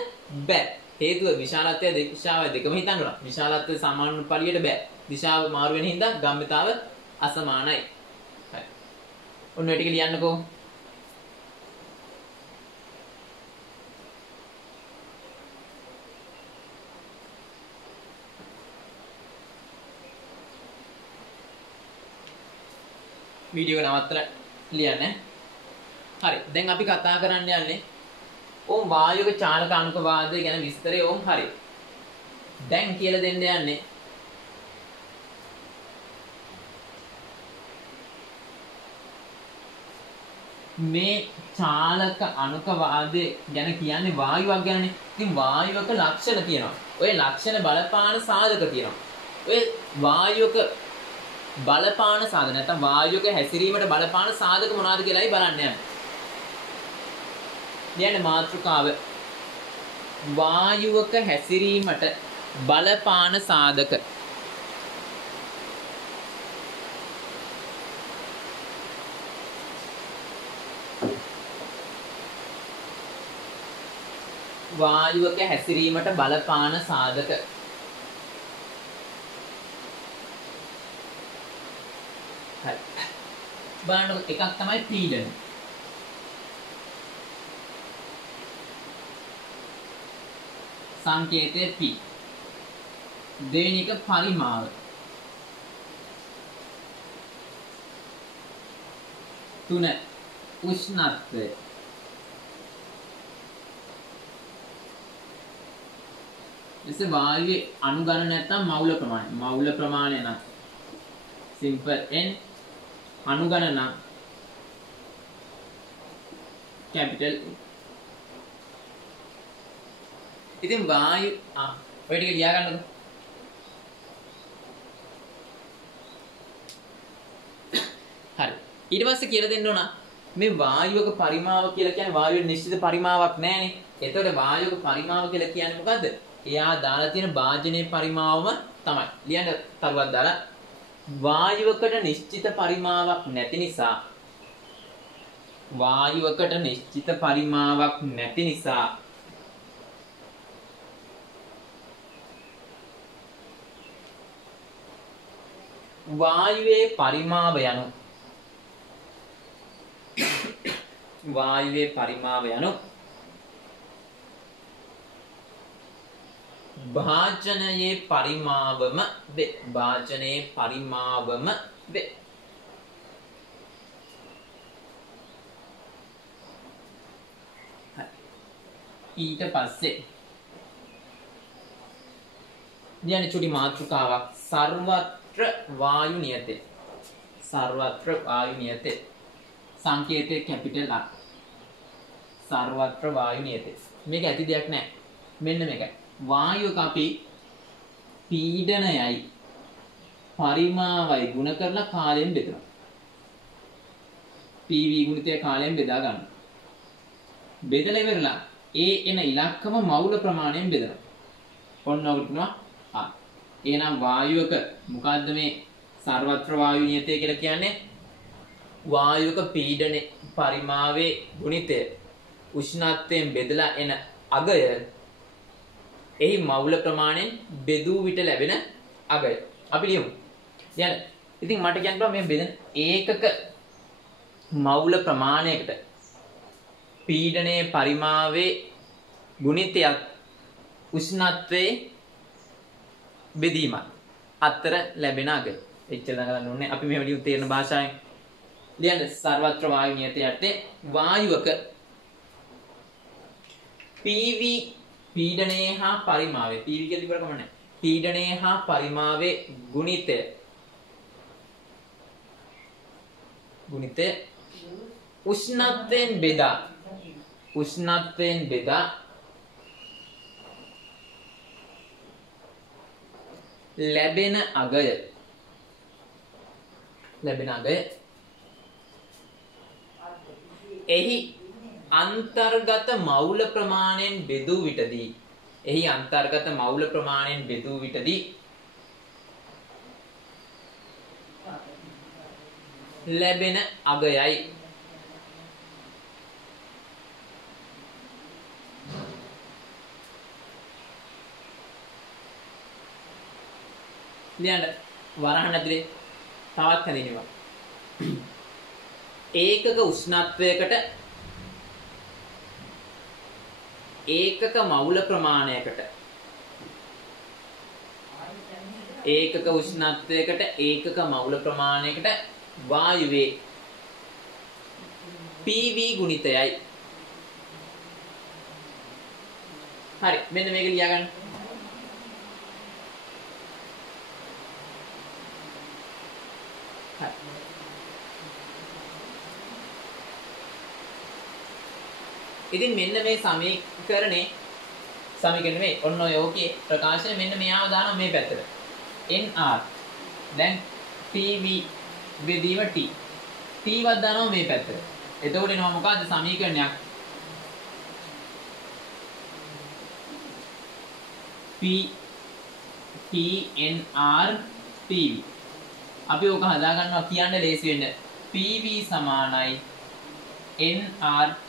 බෑ. හේතුව විශාලත්වය දිශාවයි දෙකම හිතන්න ඕන. විශාලත්වය සමාන පරියට බෑ. දිශාව මාරු වෙන හින්දා ගම්‍යතාව අසමානයි. හරි. ඔන්න ඔය ටික ලියන්නකෝ. වීඩියෝ නවත්තලා ලියන්න. හරි. දැන් අපි කතා කරන්න යන්නේ ඕම් වායුක චාලක අණුක වාදය ගැන විස්තරය ඕම් හරි. දැන් කියලා දෙන්න යන්නේ මේ චාලක අණුක වාදය ගැන කියන්නේ වායුවක් ගැනනේ. ඉතින් වායුවක ලක්ෂණ තියෙනවා. ඔය ලක්ෂණ බලපාන සාධක තියෙනවා. ඔය වායුවක බලපාන සාධක නැත්නම් වායුවක හැසිරීමට බලපාන සාධක මොනවද කියලායි බලන්න යන්නේ. කියන්නේ මාතෘකාව වායුවක හැසිරීමට බලපාන සාධක. වායුවක හැසිරීමට බලපාන සාධක. හරි. බලන්න එකක් තමයි පීඩන. සංකේතය P. දෙවෙනි එක පරිමාව. තුන උෂ්ණත්වය. ඉතින් වායුවේ අණු ගණන නැත්නම් මවුල ප්‍රමාණය. මවුල ප්‍රමාණය නම් simple n අණු ගණන capital E. ඉතින් වායු ඔය ටික ලියා ගන්නකො. හරි. ඊට පස්සේ කියලා දෙන්න ඕන මේ වායුවක පරිමාව කියලා කියන්නේ වායුවේ නිශ්චිත පරිමාවක් නැහැනේ. එතකොට වායුවක පරිමාව කියලා කියන්නේ මොකද්ද? එයා දාලා තියෙන භාජනයේ පරිමාවම තමයි. ලියන්න තරුවක් දාලා වායුවකට නිශ්චිත පරිමාවක් නැති නිසා වායුවකට නිශ්චිත පරිමාවක් නැති නිසා වායුවේ පරිමාව යනු භාජනයේ පරිමාවම වේ. භාජනයේ පරිමාවම වේ. ඊට පස්සේ කියන්නේ චුටි මාතෘකාවක් සර්වත්‍ර වායු නියතේ. සර්වත්‍ර වායු නියතේ. සංකේතය කැපිටල් R. සර්වත්‍ර වායු නියතේ. මේක ඇති දෙයක් නෑ. මෙන්න මේකයි. වායුවක අපි පීඩනයයි පරිමාවයි ගුණ කරලා කාලයෙන් බෙදනවා. PV ගුණිතය කාලයෙන් බෙදා ගන්න. බෙදලා ඉවරලා ඒ එන ඉලක්කම මවුල ප්‍රමාණයෙන් බෙදනවා. ඔන්න ඔකට කියනවා R. එහෙනම් වායුවක මොකද්ද මේ සර්වත්‍ර වායු නියතය කියලා කියන්නේ? වායුවක පීඩනේ පරිමාවේ ගුණිතය උෂ්ණත්වයෙන් බෙදලා එන අගය එහි මවුල ප්‍රමාණයෙන් බෙදූ විට ලැබෙන අගය. අපි ලියමු. දැන් ඉතින් මට කියන්න බෑ මේ බෙදෙන ඒකක මවුල ප්‍රමාණයකට පීඩනයේ පරිමාවේ ගුණිතයක් උෂ්ණත්වයේ බෙදීම අතර ලැබෙන අගය. එච්චර ගන්න ඕනේ. අපි මෙහෙම ලියමු තේරෙන භාෂාවෙන්. ලියන්න සර්වත්‍ර වායු නියතයට වායුවක PV පීඩනයේ හා පරිමාවේ PV කියලා තිබුණ කම නැහැ. පීඩනයේ හා පරිමාවේ ගුණිතය උෂ්ණත්වයෙන් බෙදා ලැබෙන අගය එහි අන්තර්ගත මවුල ප්‍රමාණයෙන් බෙදූ විටදී ලැබෙන අගයයි. ලියන්න වරහන් ඇතුලේ තවත් හැදිනවා. ඒකක උෂ්ණත්වයකට ඒකක මවුල ප්‍රමාණයකට වායුවේ PV ගුණිතයයි. හරි මෙන්න මේක ලියා ගන්න. ඉතින් මෙන්න මේ සමීකරණේ මේ ඔන්න ඔය ඕකේ ප්‍රකාශනය මෙන්න මෙයාව දානවා මේ පැත්තට. NR දැන් P PV බෙදීම T. T වත් දානවා මේ පැත්තට. එතකොට එනවා මොකද්ද සමීකරණයක් PNR PV. අපි ඕක හදා ගන්නවා කියන්න ලේසි වෙන්න. PV සමානයි NRT.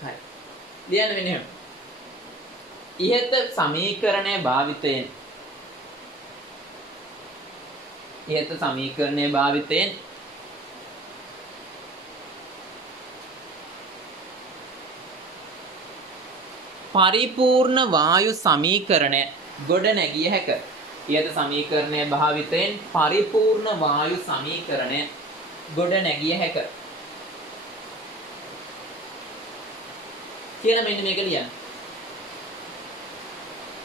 හරි. ලියන්න මෙන්න එහෙම. ඉහත සමීකරණය භාවිතයෙන් පරිපූර්ණ වායු සමීකරණය ගොඩ නැගිය හැක. ඉහත සමීකරණය භාවිතයෙන් පරිපූර්ණ වායු සමීකරණය ගොඩ නැගිය හැක. කියලා මෙන්න මේක ලියන්න.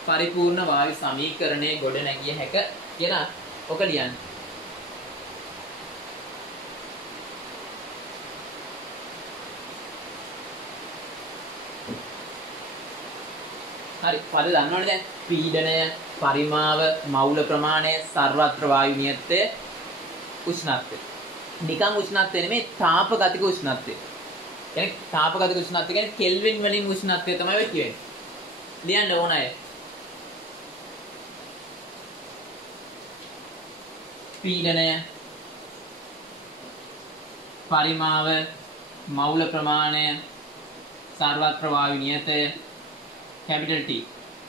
පරිපූර්ණ වායු සමීකරණය ගොඩ නැගිය හැක කියලා ඔක ලියන්න. හරි පද දන්නවනේ දැන් පීඩනය පරිමාව මවුල ප්‍රමාණය සර්වත්‍ර වායු නියතය උෂ්ණත්වය. නිකන් උෂ්ණත්වය නෙමෙයි තාපගතික උෂ්ණත්වය. කියන්නේ තාපගතික උෂ්ණත්වය කියන්නේ කෙල්වින් වලින් උෂ්ණත්වය තමයි ඔය කියන්නේ. ලියන්න ඕන අය. පීඩනය පරිමාව මවුල ප්‍රමාණය සර්වත්‍ර වායු නියතය capital T.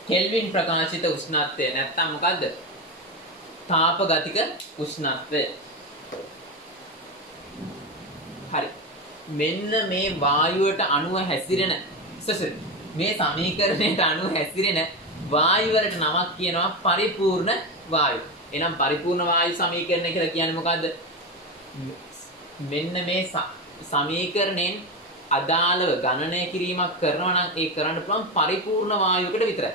කෙල්වින් ප්‍රකාශිත උෂ්ණත්වය නැත්තම් මොකද්ද? තාපගතික උෂ්ණත්වය. හරි. මෙන්න මේ වායුවට අණුව හැසිරෙන මේ සමීකරණයට අණුව හැසිරෙන වායු වලට නමක් කියනවා පරිපූර්ණ වායු. එහෙනම් පරිපූර්ණ වායු සමීකරණය කියලා කියන්නේ මොකද්ද? මෙන්න මේ සමීකරණයෙන් අදාළව ගණනය කිරීමක් කරනවා නම් ඒ කරන්න පුළුවන් පරිපූර්ණ වායුවකට විතරයි.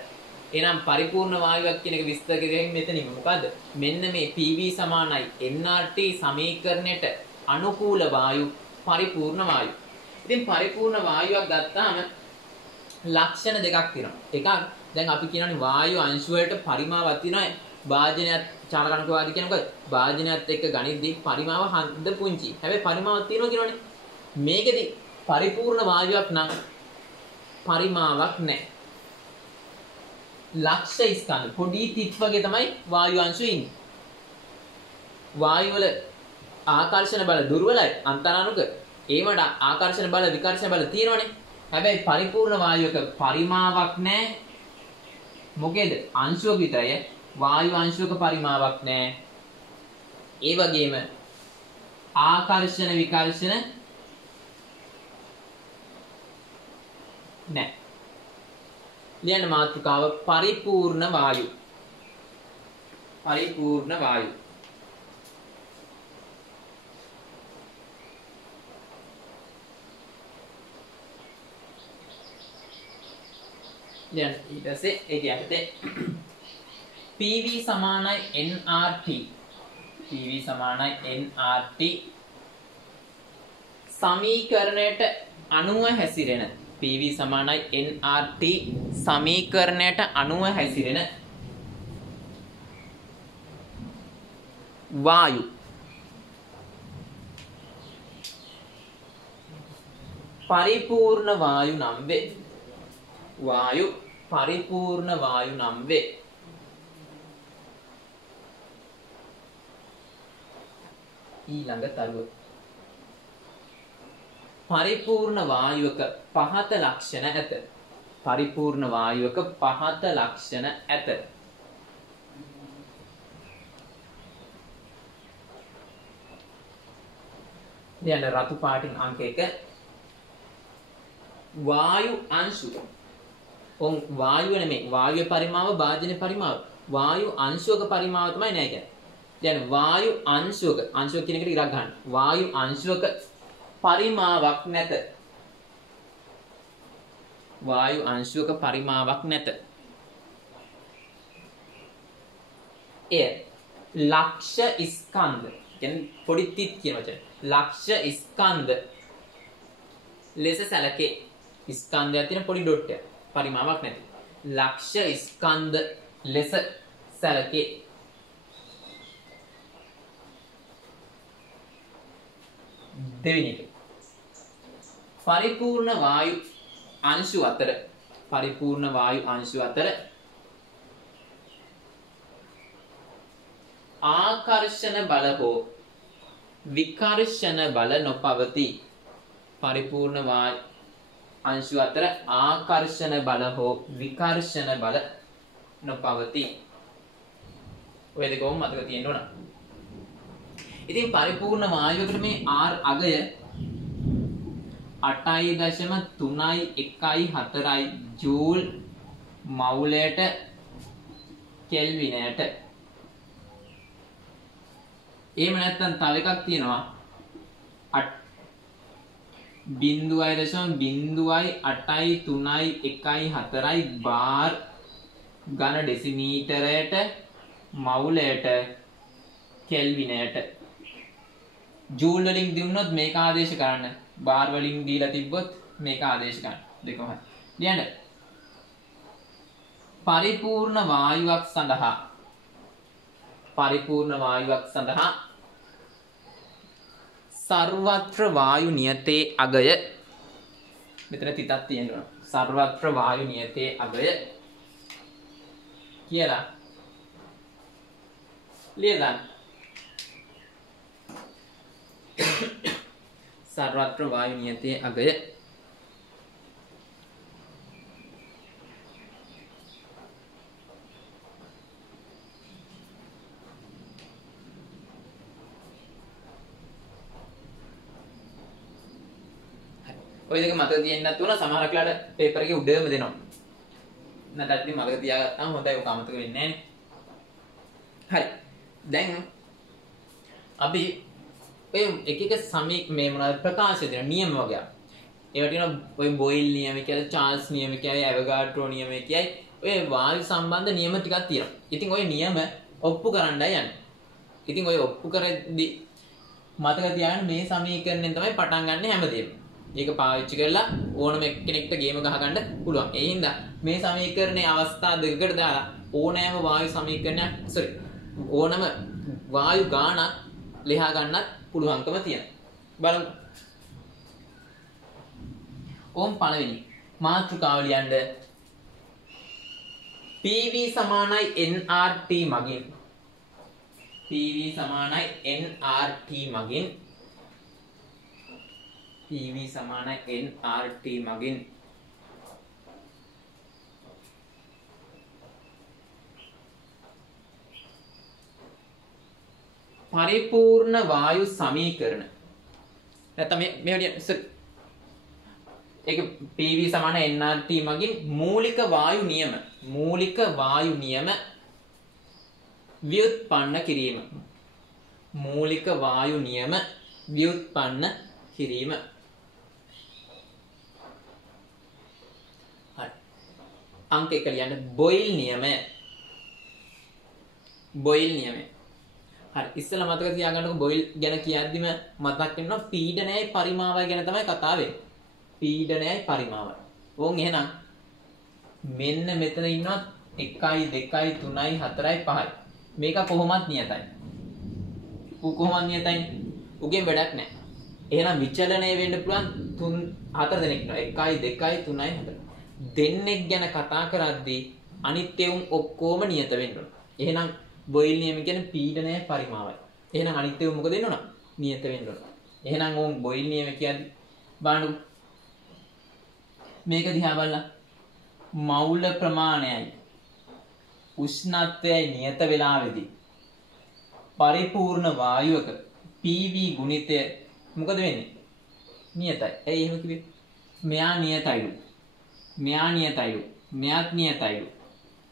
එහෙනම් පරිපූර්ණ වායුවක් කියන එක විස්තර කරගෙන මෙතනින් මොකද්ද? මෙන්න මේ PV සමානයි nRT සමීකරණයට අනුකූල වායු පරිපූර්ණ වායු. ඉතින් පරිපූර්ණ වායුවක් ගත්තාම ලක්ෂණ දෙකක් තියෙනවා. එකක් දැන් අපි කියනවානේ වායු අංශු වලට පරිමාවක් තියෙනවා. භාජනයත් චාලකණකවාදී කියන මොකද? භාජනයත් එක්ක ගණිතදී පරිමාව හඳ පුංචි. හැබැයි පරිමාවක් තියෙනවා කියනවනේ. මේකෙදි පරිපූර්ණ වායුවක් නම් පරිමාවක් නැහැ. ලක්ෂ ස්කන්ධ පොඩි තිත් වගේ තමයි වායු අංශු ඉන්නේ. වායු වල ආකර්ෂණ බල දුර්වලයි අන්තරාණුක. ඒවට ආකර්ෂණ බල විකර්ෂණ බල තියෙනවනේ. හැබැයි පරිපූර්ණ වායුවක පරිමාවක් නැහැ. මොකේද? අංශුවක විතරයි. වායු අංශුවක පරිමාවක් නැහැ. ඒ වගේම ආකර්ෂණ විකර්ෂණ නැහැ. ලියන්න මාතෘකාව පරිපූර්ණ වායු. පරිපූර්ණ වායු. ලියන්න ඊට පස්සේ ඒක යටතේ PV සමානයි nRT. PV සමානයි nRT සමීකරණයට අනුව හැසිරෙන PV සමානයි nRT සමීකරණයට අනුව හැසිරෙන වායු පරිපූර්ණ වායු නම් වේ. වායු පරිපූර්ණ වායු නම් වේ. ඊළඟ තරුව පරිපූර්ණ වායුවක පහත ලක්ෂණ ඇත. පරිපූර්ණ වායුවක පහත ලක්ෂණ ඇත. දැන් රතු පාටින් අංක 1 වායු අංශු. වායුව නෙමෙයි වායුවේ පරිමාව භාජනයේ පරිමාව. වායු අංශුවක පරිමාව තමයි නෑ කියන්නේ. දැන් වායු අංශුවක අංශුව කියන එකට ඉරක් ගන්න. වායු අංශුවක පරිමාවක් නැත. වායු අංශුවක පරිමාවක් නැත. එය ලක්ෂ ස්කන්ධ කියන්නේ පොඩි තිත් කියන වචන. ලක්ෂ ස්කන්ධ ලෙස සැලකේ. ස්කන්ධයක් තියෙන පොඩි ඩොට් එක. පරිමාවක් නැති. ලක්ෂ ස්කන්ධ ලෙස සැලකේ. දෙවෙනි එක. පරිපූර්ණ වායු අංශු අතර ආකර්ෂණ බල හෝ විකර්ෂණ බල නොපවති. පරිපූර්ණ වායු අංශු අතර ආකර්ෂණ බල හෝ විකර්ෂණ බල නොපවති. ඔය දෙකම මතක තියෙන්න ඕන. ඉතින් පරිපූර්ණ වායුවකට මේ R අගය 8.314 ජූල් මවුලයට කෙල්විනයට. එහෙම නැත්නම් තව එකක් තියෙනවා 0.0834 බාර් ඝන ඩෙසිමීටරයට මවුලයට කෙල්විනයට. ජූල් වලින් දුන්නොත් මේක ආදේශ කරන්න. බාර් වලින් දීලා තිබ්බොත් මේක ආදේශ කරන්න. දෙකම හරි. ලියන්න. පරිපූර්ණ වායුවක් සඳහා සර්වත්‍ර වායු නියතේ අගය. මෙතන තිතක් තියෙනවා. සර්වත්‍ර වායු නියතේ අගය කියලා ලියලා සර්වත්‍ර වායු නියතේ අගය. ඔය දෙක මතක තියෙන්නත් උන සමහර වෙලාවට පේපර් එකේ උඩම දෙනවා. නැත්නම් ඉතින් මතක තියාගත්තාම හොඳයි. ඔක අමතක වෙන්නේ නැහැ නේ. හරි. දැන් අපි එක සමීක මේ මොනවද ප්‍රකාශ දෙන නියම වගේ. ඒවට කියනවා ඔය බොයිල් නියම කියලා, චාල්ස් නියම කියයි, ඇවගාඩ්‍රෝ නියම කියයි. ඔය වායු සම්බන්ධ නියම ටිකක් තියෙනවා. ඉතින් ඔය නියම ඔප්පු කරන්නයි යන්නේ. ඉතින් ඔය ඔප්පු කරද්දී මතක තියාගන්න මේ සමීකරණයෙන් තමයි පටන් ගන්න හැමදේම. ඒක පාවිච්චි කරලා ඕනම කෙනෙක්ට ගේම ගහ ගන්න පුළුවන්. ඒ හින්දා මේ සමීකරණයේ අවස්ථා දෙකකට දාලා ඕනෑම වායු සමීකරණයක් ඕනම වායු ගානක් ලියා ගන්නත් පුළුවන්කම තියෙනවා. බලමු. ඕම් පළවෙනි මාතෘකාව ලියන්න. PV සමානයි nRT මගින් පරිපූර්ණ වායු සමීකරණ. නැත්නම් මේ ඒක PV සමාන nRT මගින් මූලික වායු නියම ව්‍යුත්පන්න කිරීම. හරි. අංක 1 ලියන්න. බොයිල් නියමය. හරි. ඉස්සෙල්ලා මතක තියාගන්නකො බොයිල් ගැන කියද්දිම මතක් වෙනවා පීඩනයයි පරිමාවයි ගැන තමයි කතා වෙන්නේ. පීඩනයයි පරිමාවයි. ඕන් එහෙනම් මෙන්න මෙතන ඉන්නවා 1 2 3 4 5යි. මේක කොහොමත් නියතයි. කොහොමත් නියතයි. උගෙන් වැඩක් නැහැ. එහෙනම් විචලනය වෙන්න පුළුවන් 4 දෙනෙක් ඉන්නවා. 1 2 3 4. දෙන්නෙක් ගැන කතා කරද්දී අනිත් ඒවා ඔක්කොම නියත වෙන්න ඕන. එහෙනම් බොයිල් නියම කියන්නේ පීඩනයයි පරිමාවයි. එහෙනම් අනිත් ඒවා මොකද වෙන්න ඕන? නියත වෙන්න ඕන. එහෙනම් ඕන් බොයිල් නියම කියන්නේ බලන්න මේක දිහා බලලා මවුල ප්‍රමාණයයි උෂ්ණත්වයයි නියත වේලාවේදී පරිපූර්ණ වායුවක PV ගුණිතය මොකද වෙන්නේ? නියතයි. ඇයි එහෙම කිව්වේ? මෙයා නියතයිලු. මෙයාත් නියතයිලු.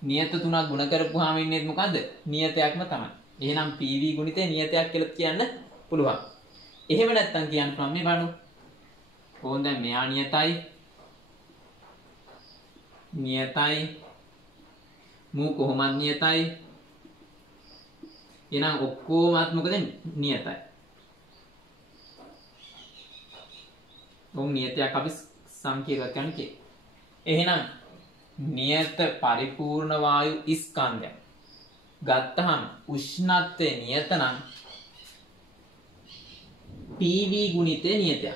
නියත තුනක් ගුණ කරපුවාම ඉන්නේ මොකද්ද? නියතයක්ම තමයි. එහෙනම් PV ගුණිතය නියතයක් කියලා කියන්න පුළුවන්. එහෙම නැත්තම් කියන්න පුළුවන් මේ බලන්න. කොහොමද දැන් මෙයා නියතයි මූ කොහොමද නියතයි. එහෙනම් ඔක්කොමත් මොකද නියතයි. නියතයක් අපි සංකේතයක් කියන්නේ. එහෙනම් නියත පරිපූර්ණ වායු ස්කන්ධය ගත්තහම උෂ්ණත්වය නියත නම් PV ගුණිතය නියතයක්.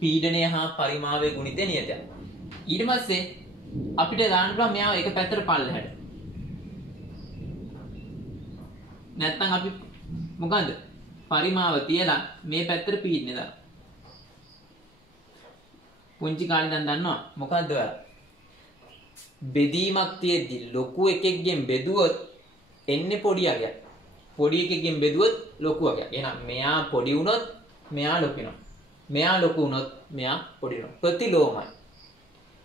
පීඩනය හා පරිමාවයේ ගුණිතය නියතයක්. ඊට පස්සේ අපිට දාන්න පුළුවන් මෙයාව එක පැත්තට පල්ලෙහාට. නැත්නම් අපි මොකද පරිමාව තියලා මේ පැත්තට පීඩනය දානවා. පුංචි කාලේ දැන් දන්නවා මොකද්ද ඔයාලා? බෙදීමක් තියෙද්දි ලොකු එකෙක්ගෙන් බෙදුවොත් එන්නේ පොඩි අගයක්. පොඩි එකකින් බෙදුවොත් ලොකු අගයක්. එහෙනම් මෙයා පොඩි වුණොත් මෙයා ලොකු වෙනවා. මෙයා ලොකු වුණොත් මෙයා පොඩි වෙනවා. ප්‍රතිලෝමයි.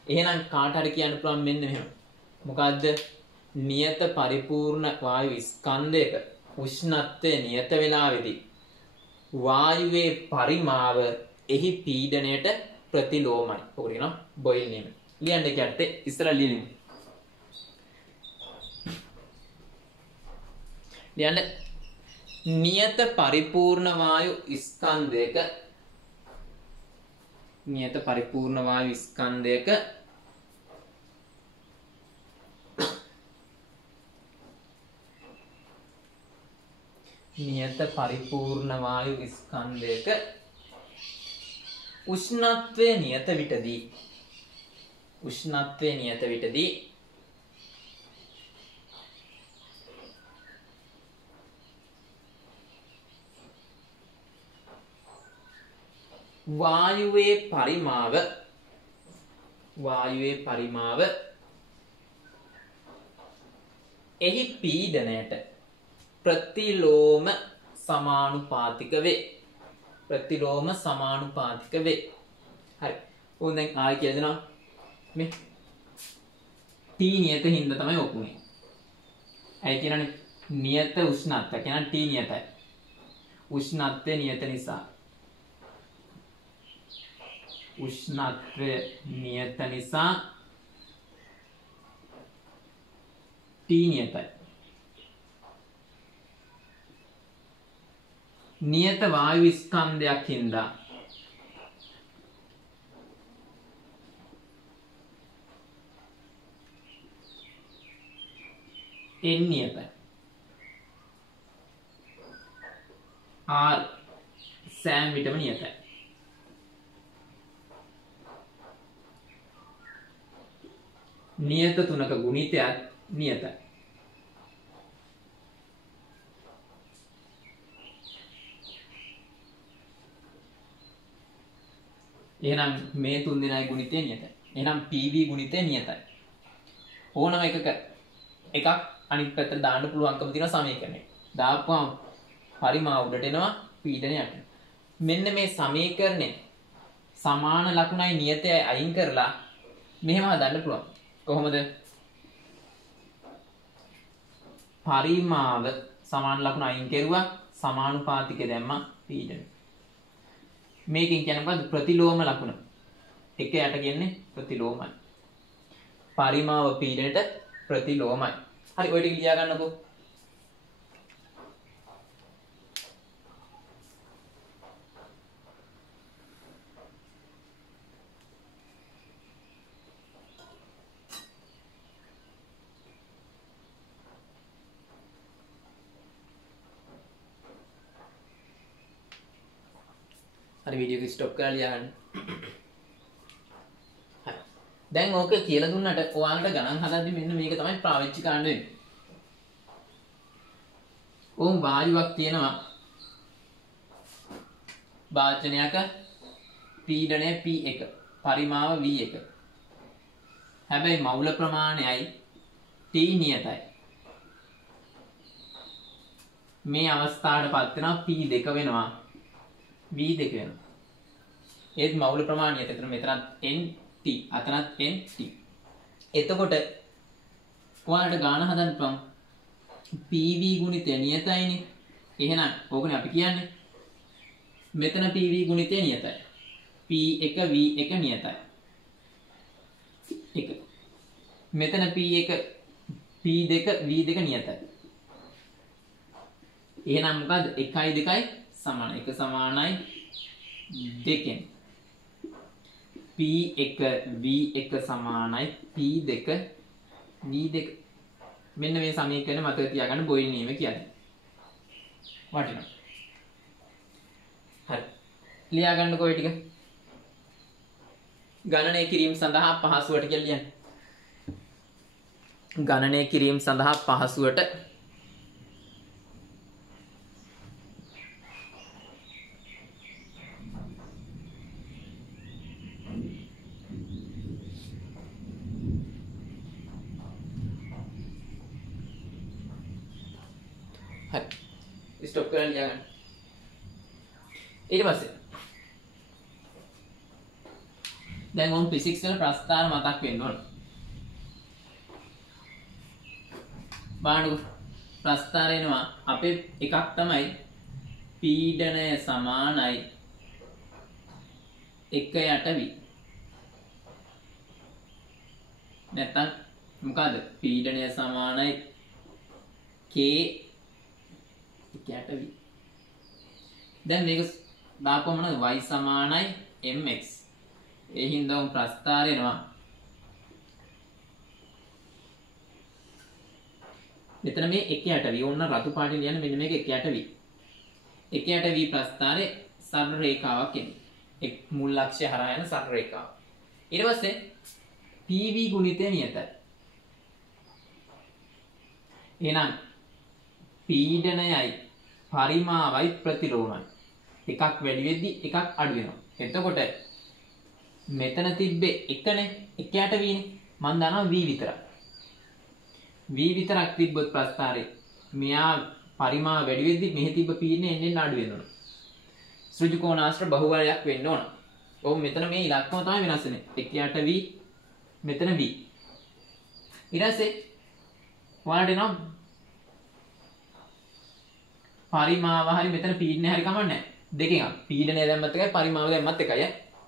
එහෙනම් කාට හරි කියන්න පුළුවන් මෙන්න මෙහෙම. මොකද්ද? නියත පරිපූර්ණ වායු ස්කන්ධයක උෂ්ණත්වය නියත වෙලාවේදී වායුවේ පරිමාව එහි පීඩණයට ප්‍රතිලෝමයි. ඔකට කියනවා බොයිල් නියම. ලියන්න කියත් ඉස්සරහ ලියන්න. ලියන්න නියත පරිපූර්ණ වායු ස්කන්ධයක නියත පරිපූර්ණ වායු ස්කන්ධයක නියත පරිපූර්ණ වායු ස්කන්ධයක උෂ්ණත්වය නියත විටදී වායුවේ පරිමාව එහි පීඩනයට ප්‍රතිලෝම සමානුපාතික වේ. හරි. ඕන දැන් ආයි කියලා දෙනවා. මේ T නියත හින්දා තමයි ඔකුනේ. ඇයි කියනනේ නියත උෂ්ණත්වය කියන T නියතයි. උෂ්ණත්වය නියත නිසා T නියතයි. නියත වායු ස්කන්ධයක් හින්දා N නියතයි. R සෑම විටම නියතයි. නියත තුනක ගුණිතයත් නියතයි. එහෙනම් මේ තුන් දෙනායි ගුණිතය නියතයි. එහෙනම් PV ගුණිතය නියතයි. ඕනම එකක් අනිත් පැත්තට දාන්න පුළුවන්කම තියෙන සමීකරණය. දාපුවම පරිමාව උඩට එනවා පීඩනය යට. මෙන්න මේ සමීකරණය සමාන ලකුණයි නියතයයි අයින් කරලා මෙහෙම හදන්න පුළුවන්. කොහොමද? පරිමාව සමාන ලකුණ අයින් කරුවා සමානුපාතික දැම්මා පීඩනය. මේකෙන් කියන්නේ මොකද්ද? ප්‍රතිලෝම ලකුණ. එක යට කියන්නේ ප්‍රතිලෝමයි. පරිමාව පීඩනයට ප්‍රතිලෝමයි. හරි ඔය ටික ලියා ගන්නකෝ. හරි වීඩියෝ එක ස්ටොප් කරලා ලියා ගන්න. හරි. දැන් ඕක කියලා දුන්නට ඔයාලට ගණන් හදද්දි මෙන්න මේක තමයි පාවිච්චි කරන්න වෙන්නේ. ඕම් වායුවක් තියෙනවා. වාචනයක පීඩනය P1, පරිමාව V1. හැබැයි මවුල ප්‍රමාණයයි T නියතයි. මේ අවස්ථාවටපත් වෙනවා P2 වෙනවා. V2 වෙනවා. ඒත් මවුල ප්‍රමාණය එතන මෙතනත් NT අතනත් NT. එතකොට ඔයාලට ගාන හදන්න පුළුවන් PV ගුණිතය නියතයිනේ. එහෙනම් ඕකනේ අපි කියන්නේ. මෙතන PV ගුණිතය නියතයි. P1 V1 නියතයි. 1. මෙතන P1 P2 V2 නියතයි. එහෙනම් මොකද්ද? 1 2 සමානයි. 1 සමානයි 2. P1 V1 සමානයි P2 v2 මෙන්න මේ සමීකරණය මතක තියාගන්න බොයිල් නියම කියන්නේ. වටිනවා. හරි. ලියා ගන්නකෝ ඔය ටික. ගණනය කිරීම සඳහා පහසුවට කියලා ලියන්න. ගණනය කිරීම සඳහා පහසුවට හරි ස්ටොප් කරලා ලියා ගන්න. ඊට පස්සේ දැන් ඔන් ෆිසික්ස් වල ප්‍රස්ථාර මතක් වෙන්න ඕන. බලන්නකෝ ප්‍රස්ථාර එනවා අපේ එකක් තමයි පීඩනය සමානයි 1 v. නැත්තම් මොකද පීඩනය සමානයි k 1 v. දැන් මේක දාපුවම මොනවද y සමානයි mx. ඒ හින්දා උන් ප්‍රස්ථාර එනවා. මෙතන මේ 1 v ඕන්න රතු පාටින් ලියන්න මෙන්න මේක 1 v. 1 v ප්‍රස්ථාරේ සරල රේඛාවක් එන්නේ. එක් මුල් අක්ෂය හරහා යන සරල රේඛාව. ඊට පස්සේ pv ගුණිතය නියතයි. එහෙනම් පීඩනයයි පරිමාවයි ප්‍රතිලෝමයි. එකක් වැඩි වෙද්දි එකක් අඩු වෙනවා. එතකොට මෙතන තිබ්බේ එකනේ 1 v නේ. මම දන්නවා v විතරයි. v විතරක් තිබ්බොත් ප්‍රස්ථාරේ මෙයා පරිමාව වැඩි වෙද්දි මෙහි තිබ්බ පීඩනය එන්නේ අඩු වෙනවා. ඍජු කෝණාශ්‍ර බහුවලයක් වෙන්න ඕන. ඔව් මෙතන මේ ඉලක්කම තමයි වෙනස් වෙන්නේ. 1 v මෙතන v. ඊට පස්සේ ඔයාලට එනවා පරිමාව හරි මෙතන පීඩනය හරි කමන්නේ නැහැ. දෙකෙන් පීඩනය දැම්මත් එකයි පරිමාව දැම්මත් එකයි.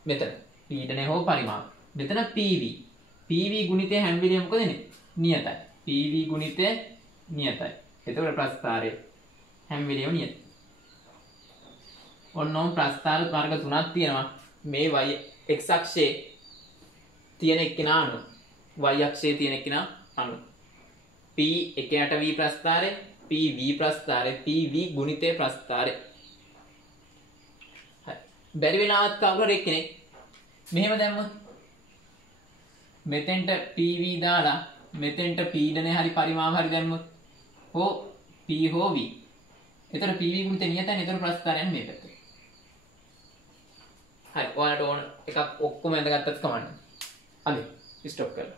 මෙතන පීඩනය හෝ පරිමාව. මෙතන pv. pv ගුණිතය හැම වෙලේම මොකද එන්නේ? නියතයි. pv ගුණිතය නියතයි. එතකොට ප්‍රස්ථාරය හැම වෙලේම නියතයි. ඔන්නෝම් ප්‍රස්ථාර වර්ග තුනක් තියෙනවා. මේ y x අක්ෂයේ තියෙන එක්කිනා අණු y අක්ෂයේ තියෙන එක්කිනා අණු p 1 v ප්‍රස්ථාරය pv ප්‍රස්ථාරය pv ගුණිතය ප්‍රස්ථාරය. හරි බැරි වෙලාවත් කවුරු එක්කෙනෙක් මෙහෙම දැම්මොත් මෙතෙන්ට pv දාලා මෙතෙන්ට පීඩනය හරි පරිමාව හරි දැම්මොත් හෝ p හෝ v. එතන pv ගුණිතය නියතයි. එතන ප්‍රස්ථාරයන් මේ පැත්තට. හරි ඔයාලට ඕන එකක් ඔක්කොම ඇඳගත්තත් කමන්නේ. හරි ස්ටොප් කරලා.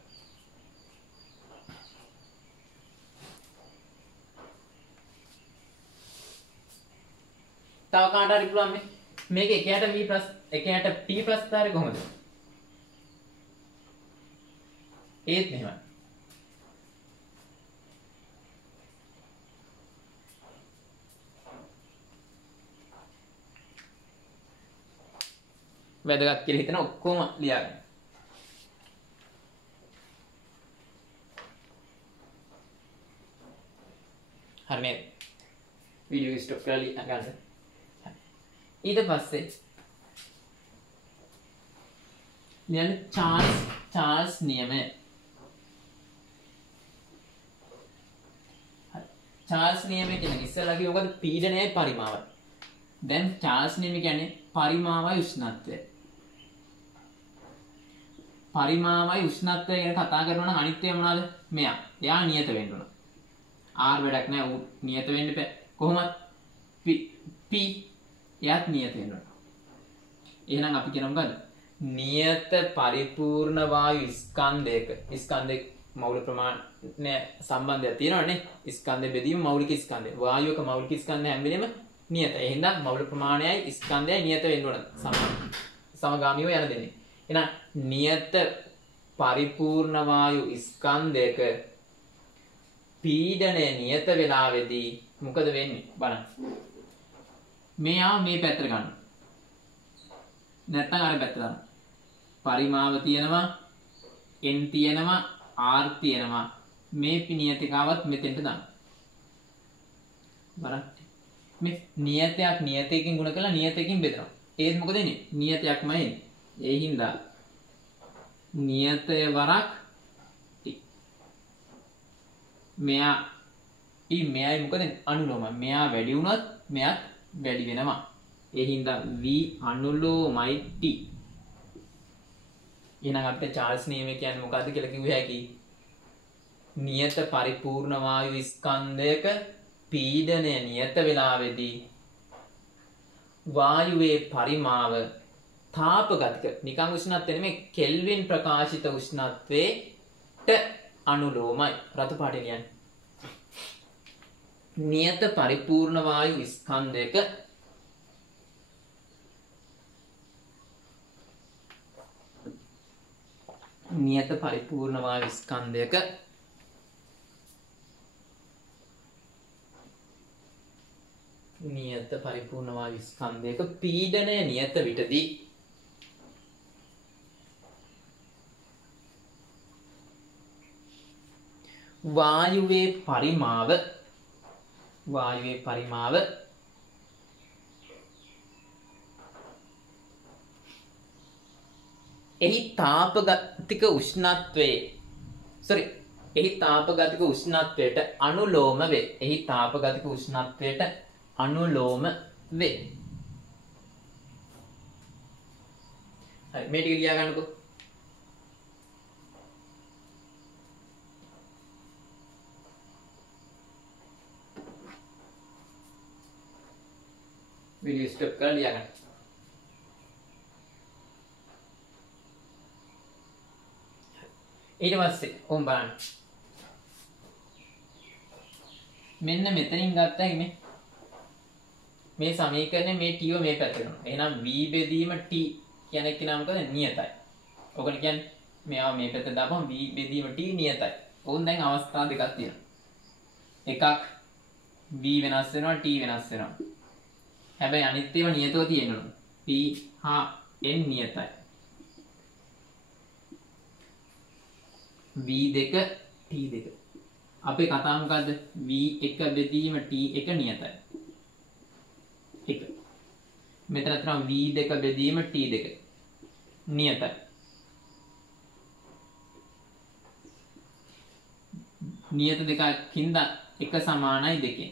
තව කාට හරි පුළුවන් මේක 1 v plus 1 p ප්‍රස්ථාරය කොහොමද? ඒත් මෙහෙමයි. වැදගත් කියලා හිතන ඔක්කොම ලියාගන්න. හරි නේද? වීඩියෝ ස්ටොප් කරලා ලියගන්න. ඊට පස්සේ ලියන්න චාර්ල්ස් නියමය. චාර්ල්ස් නියමය කියන්නේ ඉස්සෙල්ලා කිව්ව මොකද? පීඩනයයි පරිමාවයි. දැන් චාර්ල්ස් නියමය කියන්නේ පරිමාවයි උෂ්ණත්වය. පරිමාවයි උෂ්ණත්වය ගැන කතා කරනවා නම් අනිත් ඒවා මොනවාද? මෙයා. එයා නියත වෙන්න ඕන. R වැඩක් නැහැ. ඌ නියත වෙන්න බෑ. කොහොමද? P එයාත් නියත වෙන්න ඕන. එහෙනම් අපි කියනවා මොකද්ද? නියත පරිපූර්ණ වායු ස්කන්ධයක මෞලික ප්‍රමාණය සම්බන්ධයක් තියෙනවනේ. ස්කන්ධ බෙදීම මෞලික ස්කන්ධය. වායුවක මෞලික ස්කන්ධය හැම වෙලේම නියතයි. එහෙනම් මෞලික ප්‍රමාණයයි ස්කන්ධයයි නියත වෙන්න ඕන. සමගාමීව යන දෙන්නේ. එහෙනම් නියත පරිපූර්ණ වායු ස්කන්ධයක පීඩනය නියත වෙලාවේදී මොකද වෙන්නේ? බලන්න. මෙයා මේ පැත්තට ගන්න. නැත්නම් අර පැත්තට ගන්න. පරිමාව තියෙනවා n තියෙනවා r තියෙනවා. මේ නියතිකාවත් මෙතෙන්ට දාන්න. බලන්න. මේ නියතයක් නියතයකින් ගුණ කරලා නියතයකින් බෙදනවා. ඒත් මොකද වෙන්නේ? නියතයක්මයි එන්නේ. ඒ හින්දා නියතය වරක් මෙයා මෙයයි මොකද අනුලෝම. මෙයා වැඩි වුණොත් මෙයාත් වැඩි වෙනවා. ඒ හින්දා v අනුලෝමයි t. එහෙනම් අපිට චාල්ස් නියමය කියන්නේ මොකද්ද කියලා කිව්ව හැකි. නියත පරිපූර්ණ වායු ස්කන්ධයක පීඩනය නියත වේලාවේදී වායුවේ පරිමාව තාපගතික නිකං උෂ්ණත්වය නෙමෙයි කෙල්වින් ප්‍රකාශිත උෂ්ණත්වයට අනුලෝමයි. රතු පාටේ කියන්නේ. නියත පරිපූර්ණ වායු ස්කන්ධයක නියත පරිපූර්ණ වායු ස්කන්ධයක නියත පරිපූර්ණ වායු ස්කන්ධයක පීඩනය නියත විටදී වායුවේ පරිමාව එහි තාපගතික උෂ්ණත්වයට අනුලෝම වේ. එහි තාපගතික උෂ්ණත්වයට අනුලෝම වේ. හරි මේ ටික ලියා ගන්නකෝ. වීඩියෝ ස්ටොප් කරලා ලියා ගන්න. ඊට පස්සේ ඕම් බලන්න. මෙන්න මෙතනින් ගත්තා මේ සමීකරණය මේ t ව මේ පැත්තට කරනවා. එහෙනම් v බෙදීම t කියන එක නම මොකද? නියතයි. ඔකට කියන්නේ මෙයා මේ පැත්තට දාපුවම v බෙදීම t නියතයි. ඕන් දැන් අවස්ථා දෙකක් තියෙනවා. එකක් v වෙනස් වෙනවා t වෙනස් වෙනවා. හැබැයි අනිත් ඒවා නියතව තියෙනවා. p හා n නියතයි. v2 t2 අපේ කතාව මොකද්ද? v1 බෙදීම t1 නියතයි. 1 මෙතන තමයි v2 බෙදීම t2 නියතයි. නියත දෙකකින්ද එක සමානයි දෙකෙන්.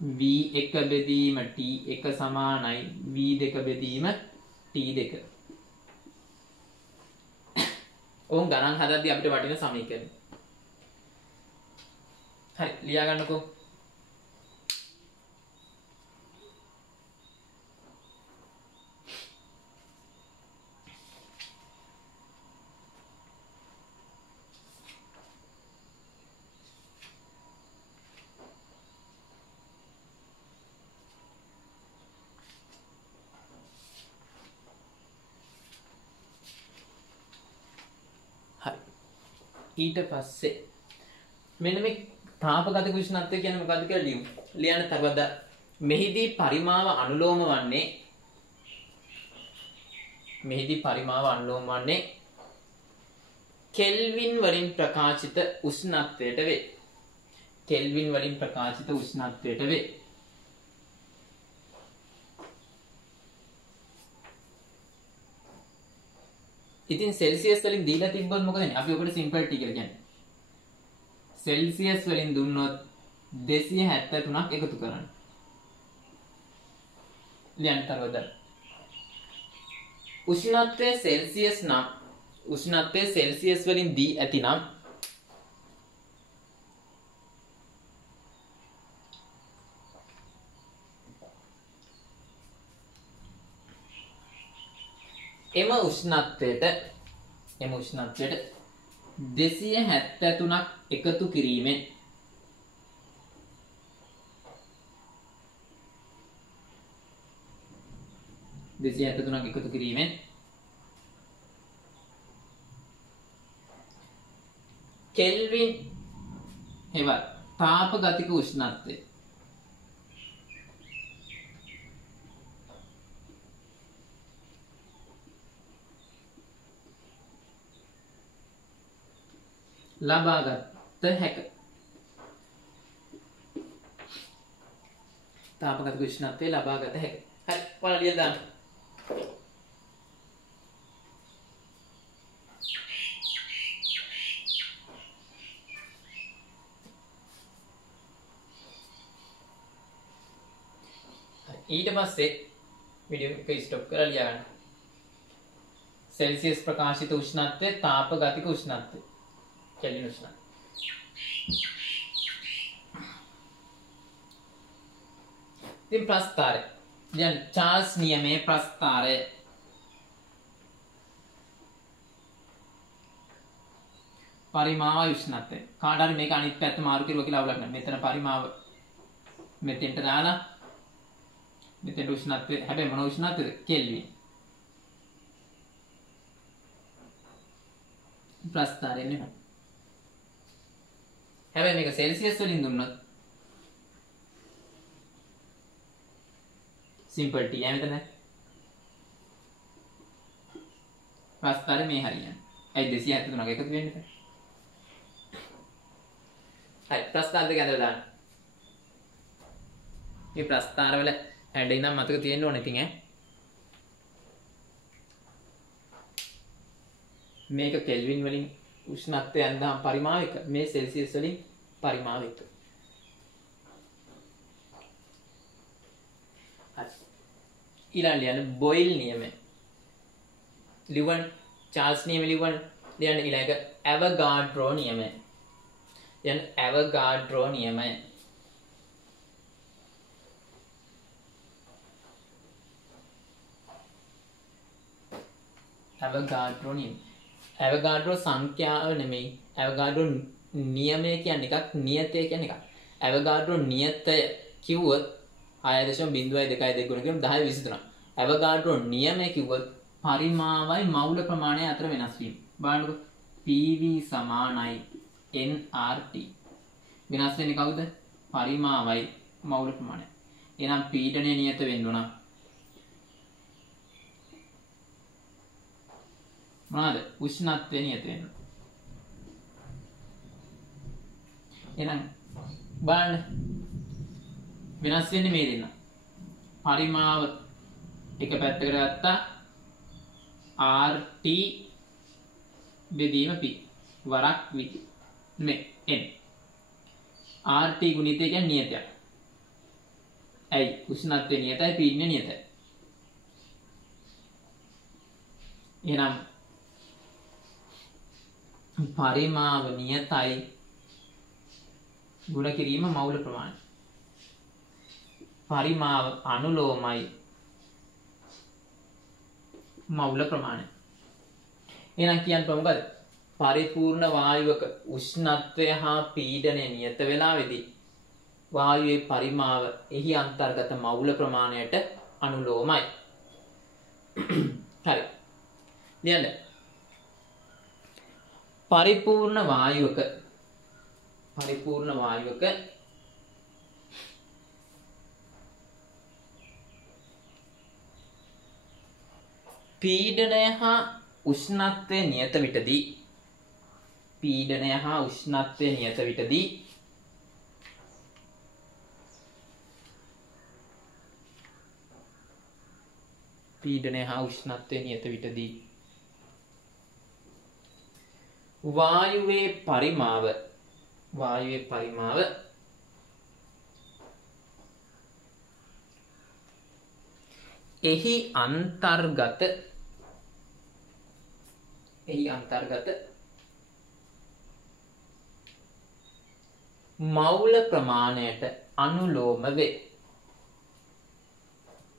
v1 බෙදීම t1 සමානයි v2 බෙදීම t2. ඕන් ගණන් හදද්දී අපිට වටින සමීකරණ. හරි ලියා ගන්නකෝ. ඊට පස්සේ මෙන්න මේ තාපගතික උෂ්ණත්වය කියන්නේ මොකද්ද කියලා ලියමු. ලියන්න තවද මෙහිදී පරිමාව අනුලෝම වන්නේ කෙල්වින් වලින් ප්‍රකාශිත උෂ්ණත්වයට වේ. කෙල්වින් වලින් ප්‍රකාශිත උෂ්ණත්වයට වේ. ඉතින් සෙල්සියස් වලින් දීලා තිබ්බොත් මොකද වෙන්නේ? අපි ඔකට සිම්පල් ටී කියලා කියන්නේ. සෙල්සියස් වලින් දුන්නොත් 273ක් එකතු කරන්න. ලියන්න තරවද. උෂ්ණත්වය සෙල්සියස් වලින් දී ඇතිනම් එම උෂ්ණත්වයට 273ක් එකතු කිරීමෙන් කෙල්වින් හෙවත් තාපගතික උෂ්ණත්වය ලබාගත හැක. තාපගතික උෂ්ණත්වය ලබාගත හැක. හරි ඔයාලා ලියලා දාන්න. ඊට පස්සේ වීඩියෝ එක ස්ටොප් කරලා ලියා ගන්න. सेल्सियस प्रकाशित उष्णत्व तापगतिक उष्णत्व केल्विन उष्णत्व दिन प्रस्तार जन चार्ल्स नियमे प्रस्तार परिमाव उष्णत्व කාටරි මේක අනිත් පැත්ත මාරු කරුවා කියලා අවුලක් නැහැ. මෙතන පරිමාව මෙතෙන්ට දාලා මෙතෙන්ට උෂ්ණත්වය හැබැයි මොන උෂ්ණත්වද? කෙල්වින්. ප්‍රස්ථාරය නෙමෙයි. හැබැයි මේක සෙල්සියස් වලින් දුන්නොත් සිම්පල් T එතන ප්‍රස්ථාරය මේ හරියන්නේ. ඇයි 273ක එකතු වෙන්නේ? හරි ප්‍රස්ථාර දෙක ඇඳලා දාන්න. මේ ප්‍රස්ථාර වල හැඩ ඉඳන් මතක තියෙන්න ඕනේ ඉතින් ඈ. මේක කෙල්වින් වලින් උෂ්ණත්වය ඇඳහම පරිමාවික මේ සෙල්සියස් වලින් පරිමාවික. හරි. ඊළඟ ලියන්න බොයිල් නියමය. ලියන්න චාල්ස් නියමය ලියන්න ඊළඟ ඇවගාඩ්‍රෝ නියමය. then Avogadro නියමය. Avogadro නියමය. Avogadro සංඛ්‍යාව නෙමෙයි. Avogadro නියමය කියන්නේ එකක්, නියතය කියන්නේ එකක්. Avogadro නියතය කිව්වොත් 6.02 ගුණ කිව්වොත් 10.23. Avogadro නියමය කිව්වොත් පරිමාවයි මවුල ප්‍රමාණය අතර වෙනස් වීම. බලන්නකො PV සමානයි nRT. වෙනස් වෙන්නේ කවුද? පරිමාවයි මවුල ප්‍රමාණය. එහෙනම් පීඩනය නියත වෙන්න ඕන. මොනවාද? උෂ්ණත්වය නියත වෙන්න. එහෙනම් බලන්න වෙනස් වෙන්නේ මේ දෙන්න. පරිමාව එක පැත්තකට ගත්තා RT බෙදීම P වරක් V මේ n RT ගුණිතය කියන්නේ නියතයක්. ඇයි? උෂ්ණත්වය නියතයි, පීඩනය නියතයි. එහෙනම් පරිමාව නියතයි ගුණ කිරීම මවුල ප්‍රමාණය. පරිමාව අනුලෝමයි මවුල ප්‍රමාණය. එහෙනම් කියන්න මොකද? පරිපූර්ණ වායුවක උෂ්ණත්වය හා පීඩනය නියත වෙලාවේදී වායුවේ පරිමාව එහි අන්තර්ගත මවුල ප්‍රමාණයට අනුලෝමයි. හරි. ලියන්න. පරිපූර්ණ වායුවක පීඩනය හා උෂ්ණත්වය නියත විටදී පීඩනය හා උෂ්ණත්වය නියත විටදී වායුවේ පරිමාව එහි අන්තර්ගත මවුල ප්‍රමාණයට අනුලෝම වේ.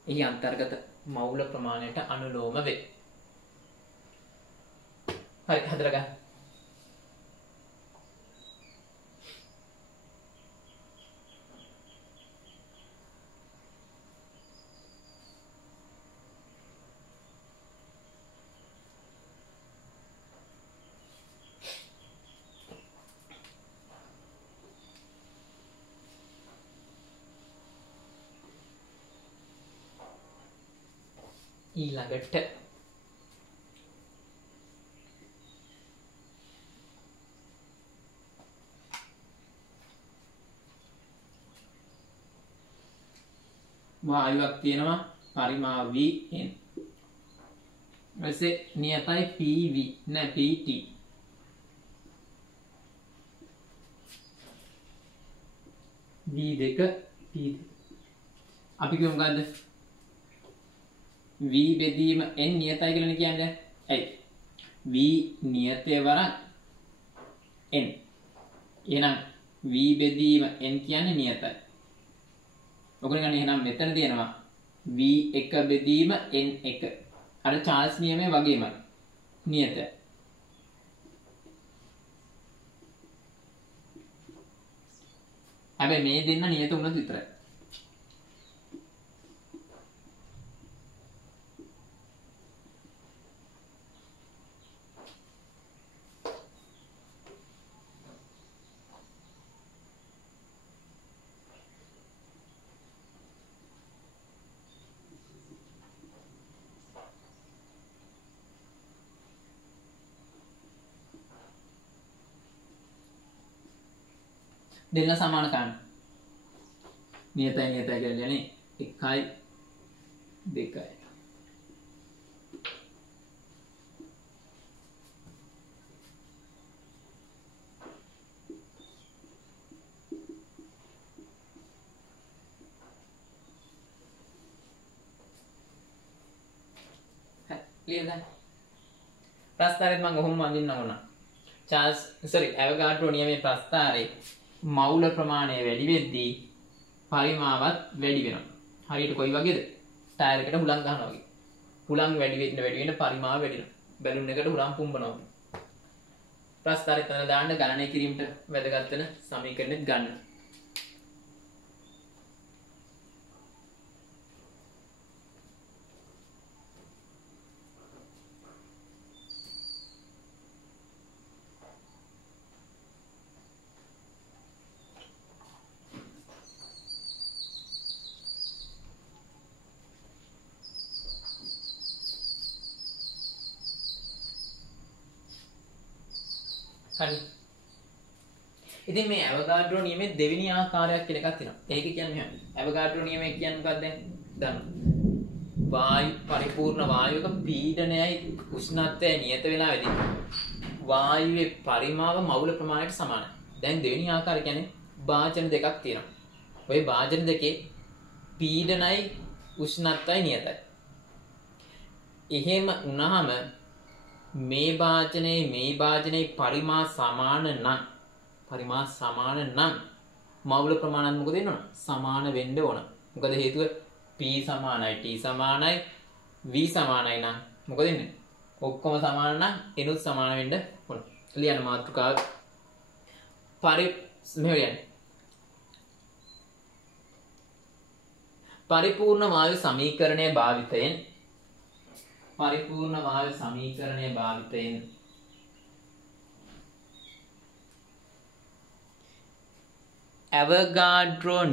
එහි අන්තර්ගත මවුල ප්‍රමාණයට අනුලෝම වේ. හරි හදලා ගන්න. ඊළඟට වායුවක් තියෙනවා පරිමාව V n. ඊපස්සේ නියතයි PV නෑ PT. V2 P2. අපි කියමු මොකද්ද? v බෙදීම n නියතයි කියලා කියන්නේ. ඇයි? v නියතය වරක් n. එහෙනම් v බෙදීම n කියන්නේ නියතයි. ඔකනේ ගන්න එහෙනම් මෙතන තියෙනවා v1 බෙදීම n1. අර චාල්ස් නියමය වගේමයි. නියතයි. හැබැයි මේ දෙන්න නියත වුණොත් විතරයි. දෙන්න සමාන කරන්න. නියතයි කියන්නේ 1යි 2යි. ක්ලියර් දැන්? ප්‍රස්තාරෙත් මම කොහොම වඳින්න ඕන. ඇවෝගාඩ්‍රෝ නියමයේ ප්‍රස්තාරේ මවුල ප්‍රමාණය වැඩි වෙද්දී පරිමාවත් වැඩි වෙනවා. හරියට කොයි වගේද? ටයර් එකට හුලං ගන්නවා වගේ. හුලං වැඩි වෙන්න පරිමාව වැඩි වෙනවා. බැලුන් එකට හුලං පුම්බනවා. ප්‍රස්තාරේ තන දාන්න ගණනය කිරීමට වැදගත් වෙන සමීකරණෙත් ගන්න. හරි. ඉතින් මේ ඇවෝගාඩ්‍රෝ නියමයේ දෙවෙනි ආකාරයක් කියලා එකක් තියෙනවා. ඒක කියන්නේ මෙහෙම. ඇවෝගාඩ්‍රෝ නියමය කියන්නේ මොකක්ද? දන්නවා. වායු පරිපූර්ණ වායුවක පීඩනයයි උෂ්ණත්වයයි නියත වෙලාවේදී වායුවේ පරිමාව මවුල ප්‍රමාණයට සමානයි. දැන් දෙවෙනි ආකාරය කියන්නේ භාජන දෙකක් තියෙනවා. ওই භාජන දෙකේ පීඩනයි උෂ්ණත්වයයි නියතයි. එහෙම වුණාම මේ භාජනයේ පරිමා සමාන නම් මවුල ප්‍රමාණයත් මොකද වෙන්න ඕන? සමාන වෙන්න ඕන. මොකද හේතුව p සමානයි t සමානයි v සමානයි නම් මොකද වෙන්නේ? ඔක්කොම සමාන නම් එනුත් සමාන වෙන්න ඕන. ලියන්න මාතෘකාව පරිපූර්ණ වායු සමීකරණය භාවිතයෙන් ඇවෝගාඩ්‍රෝ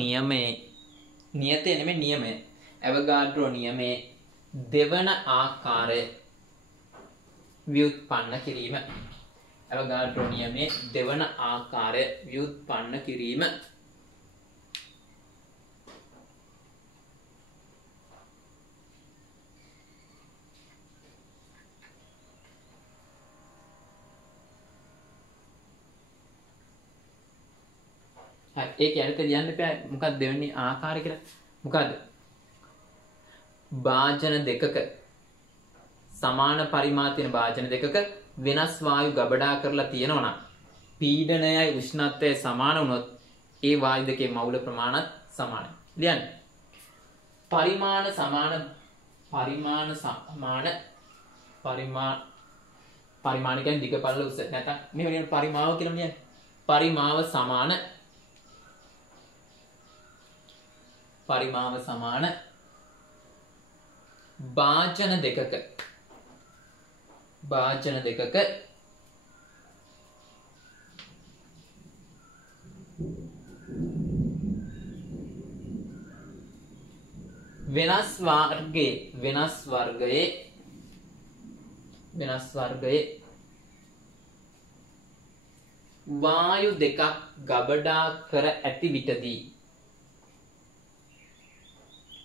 නියමයේ දෙවන ආකාරය ව්‍යුත්පන්න කිරීම. ඒක යනට ලියන්න එපා. මොකක්ද දෙවෙනි ආකාරය කියලා? මොකද්ද? භාජන දෙකක සමාන පරිමාණ තියෙන භාජන දෙකක වෙනස් වායු ගබඩා කරලා තියෙනවා නම් පීඩනයයි උෂ්ණත්වයයි සමාන වුණොත් ඒ වායු දෙකේ මවුල ප්‍රමාණත් සමානයි. ලියන්න. පරිමාණ කියන්නේ දිග පළල උස. නැත්නම් මෙහෙම ලියන්න පරිමාව කියලා ලියන්න. පරිමාව සමාන භාජන දෙකක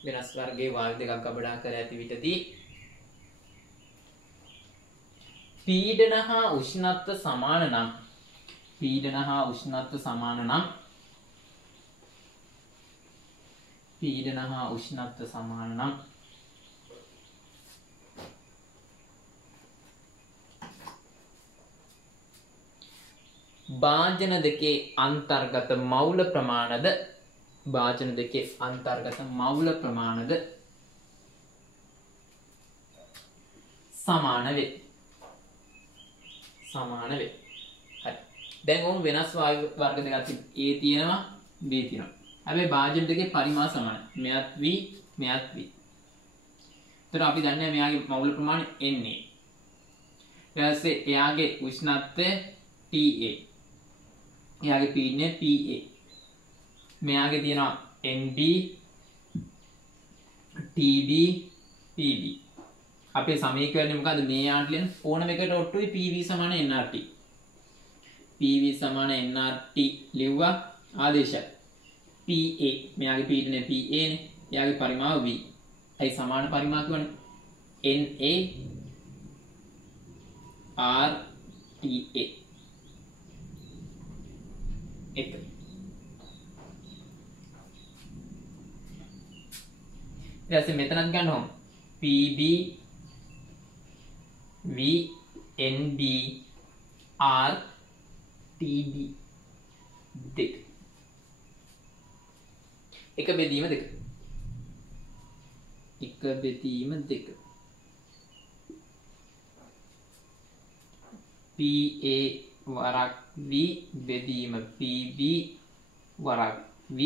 වෙනස් වර්ගයේ වායු දෙකක් ගබඩා කර ඇති විටදී පීඩන හා උෂ්ණත්ව සමාන නම් පීඩන හා උෂ්ණත්ව සමාන නම් භාජන දෙකේ අන්තර්ගත මවුල ප්‍රමාණද සමාන වේ. හරි. දැන් ඕම් වෙනස් වායු වර්ග දෙකක් තියෙනවා. A තියෙනවා B තියෙනවා. හැබැයි භාජන දෙකේ පරිමාණ සමානයි. මෙයත් V මෙයත් V. එතකොට අපි දන්නේ මෙයාගේ මවුල ප්‍රමාණය Na. ඊට පස්සේ එයාගේ උෂ්ණත්වය Ta. එයාගේ පීඩනය Pa. මෙයාගේ තියෙනවා Nb Tb Pb. අපේ සමීකරණය මොකද්ද? මේ යාන්ට ලියන ඕනම එකට ඔට්ටුයි Pv සමාන nRT. Pv සමාන nRT ලිව්වා ආදේශය. Pa මෙයාගේ පීඩනය Pa නේ. එයාගේ පරිමාව V. ඇයි සමාන පරිමාව කියන්නේ? Na RTA. එක. ඊට පස්සේ මෙතනත් ගන්න ඕන. Pb V NB R TB දෙක. එක බෙදීම දෙක. PA වරක් V බෙදීම PB වරක් V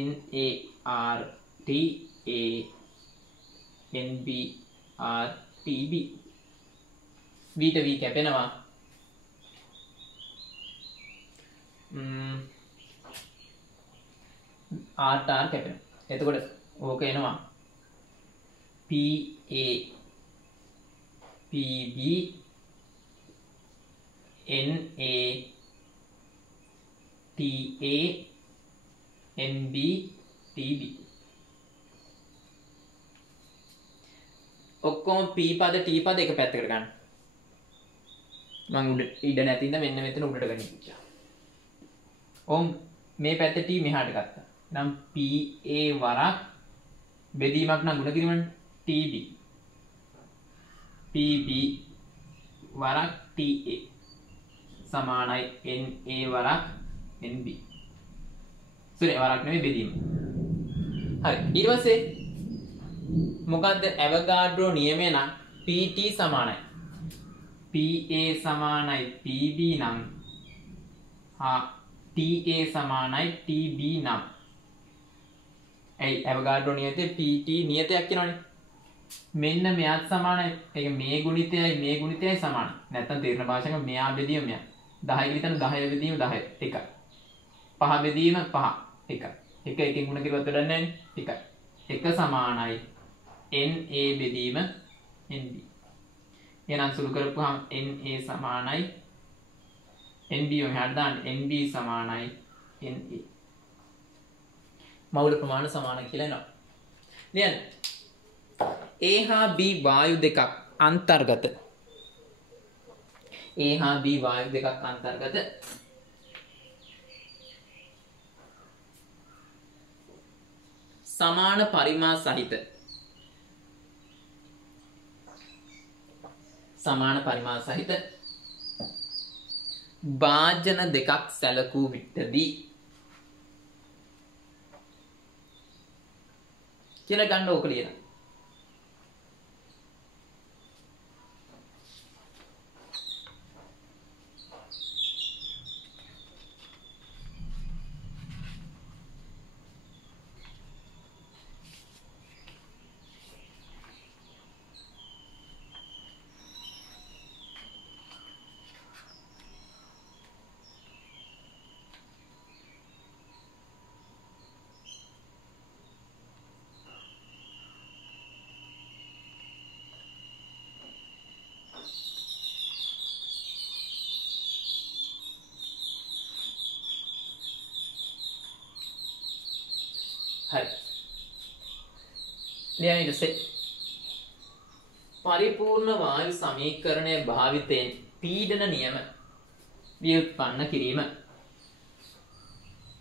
NAR TA NB R TB. V ට V කැපෙනවා. R ට R කැපෙනවා. එතකොට ඕක එනවා PA PB NA TA NB TB. ඔක්කොම P පද T පද එක පැත්තකට ගන්න. මම උඩ ඉඩ නැතිඳ මෙන්න මෙතන උඩට ගනිච්චා. ඕම් මේ පැත්තේ T මෙහාට ගත්තා. නම් PA වරක් බෙදීමක් නම් ගුණ කිරීමනේ TB. PB වරක් TA සමානයි NA වරක් NB. සෝරි වරක් නෙමෙයි බෙදීම. හරි. ඊට පස්සේ මොකද්ද ඇවගාඩ්‍රෝ නියමය නම් PT සමානයි. PA සමානයි PB නම් හා TA සමානයි TB නම්. ඒ ඇවගාඩ්‍රෝ නියතේ PT නියතයක් කියනවනේ. මෙන්න මෙයාත් සමානයි. ඒක මේ ගුණිතයයි සමානයි. නැත්තම් තීරණ භාෂාවක මෙයා බෙදීම මෙයා. 10 කිලිතන 10 බෙදීම 10 එකයි. 5 බෙදීම 5 එකයි. එක එකකින් ගුණ කිරුවත් වැඩක් නැහැ නේ. එකයි. එක සමානයි NA බෙදීම NB. එහෙනම් සුළු කරපුවාම NA සමානයි NB මෙහාට දාන්න NB සමානයි NA. මවුල ප්‍රමාණ සමාන කියලා එනවා. ලියන්න. A හා B වායු දෙකක් අන්තර්ගත. A හා B වායු දෙකක් අන්තර්ගත. සමාන පරිමා සහිත භාජන දෙකක් සැලකූ විටදී කියලා ගන්න ඕක ලියන. හරි. ලියන්න ඊට පස්සේ පරිපූර්ණ වායු සමීකරණය භාවිතයෙන් පීඩන නියම ව්‍යුත්පන්න කිරීම.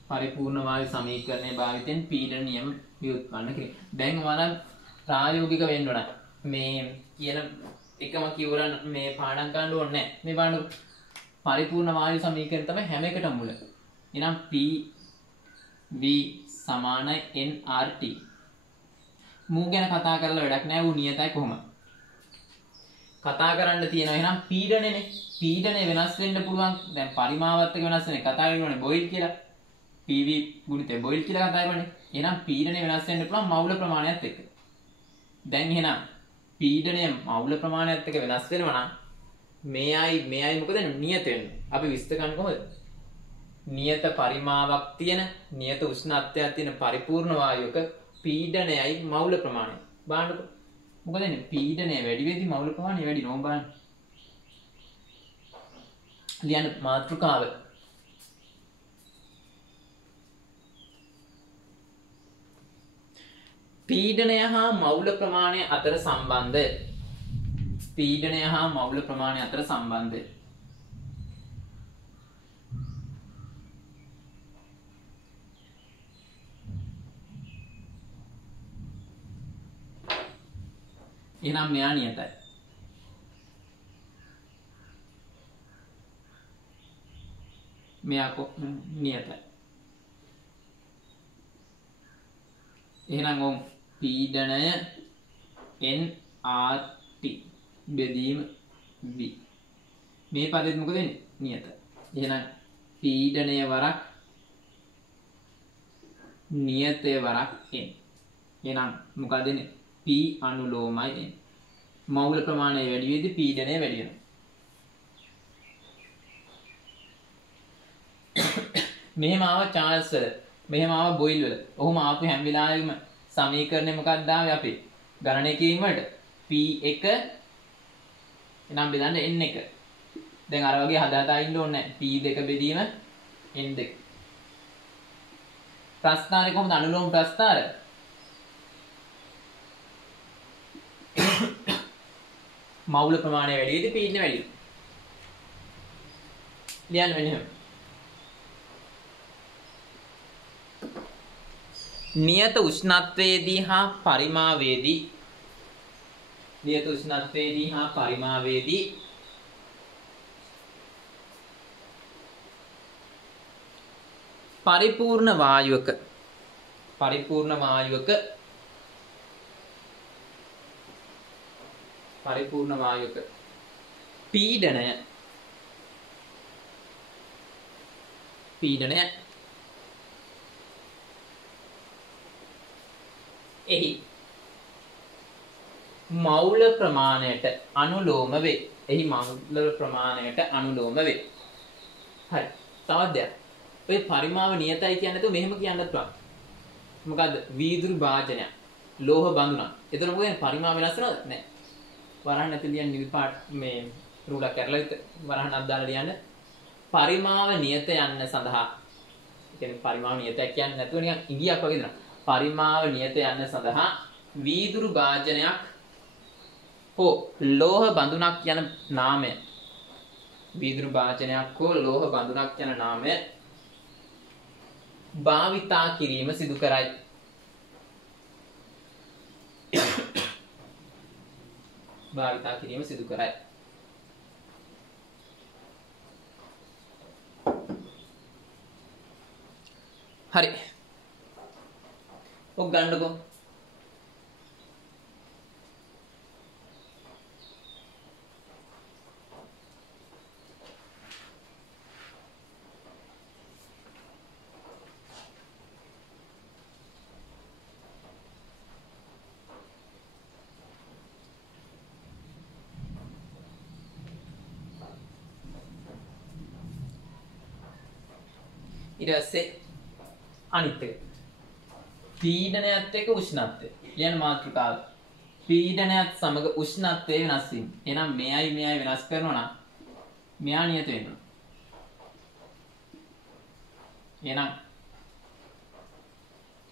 පරිපූර්ණ වායු සමීකරණයේ භාවිතයෙන් පීඩන නියම ව්‍යුත්පන්න කිරීම. දැන් ඔයාලා ප්‍රායෝගික වෙන්න ඕන. මේ කියන එකම කියවලා මේ පාඩම් ගන්න ඕනේ නැහැ. මේ බලන්න පරිපූර්ණ වායු සමීකරණය තමයි හැම එකටම මුල. එහෙනම් PV සමානයි nRT. මූ ගැන කතා කරලා වැඩක් නැහැ. ඌ නියතයි කොහොමද? කතා කරන්න තියෙනවා එහෙනම් පීඩනනේ. පීඩනය වෙනස් වෙන්න පුළුවන්. දැන් පරිමාවත් එක වෙනස් වෙන්නේ. කතා කරන්නේ බොයිල් කියලා. PV ගුණිතය බොයිල් කියලා කතා කරන්නේ. එහෙනම් පීඩනය වෙනස් වෙන්න පුළුවන් මවුල ප්‍රමාණයත් එක්ක. දැන් එහෙනම් පීඩනය මවුල ප්‍රමාණයත් එක්ක වෙනස් වෙනවා නම් මේයි මොකද නියත වෙන්නේ. අපි විස්තර කරන්නේ කොහොමද? නියත පරිමාවක් තියෙන නියත උෂ්ණත්වයක් තියෙන පරිපූර්ණ වායුවක පීඩනයයි මවුල ප්‍රමාණය. බලන්නකො. මොකද එන්නේ පීඩනය වැඩි වෙද්දි මවුල ප්‍රමාණය වැඩි නෝ බලන්න. ලියන්න මාතෘකාව. පීඩනය හා මවුල ප්‍රමාණය අතර සම්බන්ධය. පීඩනය හා මවුල ප්‍රමාණය අතර සම්බන්ධය. එහෙනම් මෙයා නියතයි. මෙයා නියතයි. එහෙනම් පීඩනය nRT බෙදීම v. මේ පදෙත් මොකද වෙන්නේ? නියත. එහෙනම් පීඩනය වරක් නියතය වරක් n. එහෙනම් මොකද වෙන්නේ? P අනුලෝමයි n. මවුල ප්‍රමාණය වැඩි වෙද්දී පීඩනය වැඩි වෙනවා. මෙහෙම ආව චාල්ස් වල, මෙහෙම ආව බොයිල් වල. ඔහොම ආපු හැම වෙලාවෙම සමීකරණය මොකක්ද ආවේ අපි? ගණනය කිරීම වලට P1 එනම් බෙදන්න n1. දැන් අර වගේ හදාලා ඉන්න ඕනේ නැහැ. P2 බෙදීම n2. ප්‍රස්ථාරේ කොහොමද අනුලෝම ප්‍රස්ථාර? මවුල ප්‍රමාණය වැඩි වෙද්දී පීඩනය වැඩි වෙනවා. ලියන්න වෙන්නේ. නියත උෂ්ණත්වයේදී හා පරිමාවේදී පරිපූර්ණ වායුවක පීඩනය එහි මවුල ප්‍රමාණයට අනුලෝම වේ. හරි. තවත් දෙයක්. ඔය පරිමාව නියතයි කියන්නේ නැතුව මෙහෙම කියන්නත් පුළුවන්. මොකද්ද? වීදුරු භාජනය. ලෝහ බඳුනක්. එතන මොකද පරිමාව වෙනස් වෙනවද? නැහැ. වරහන් නැති ලියන්න නිල් පාට මේ රූලක් කරලා වරහන් අද්දාලා ලියන්න. පරිමාව නියත යන්න සඳහා. ඒ කියන්නේ පරිමාව නියතයක් කියන්නේ නැතුව නිකන් ඉඟියක් වගේ දෙනවා. පරිමාව නියත යන්න සඳහා වීදුරු භාජනයක් හෝ ලෝහ බඳුනක් යන නාමය භාවිතා කිරීම සිදු කරයි. හරි. ඔක් ගන්නකො. ඊට පස්සේ අනිත් එක පීඩනයත් එක්ක උෂ්ණත්වය. කියන මාතෘකාව. පීඩනයත් සමග උෂ්ණත්වය වෙනස් වීම. එහෙනම් මෙයයි වෙනස් කරනවා නම් මෙයා නියත වෙනවා. එහෙනම්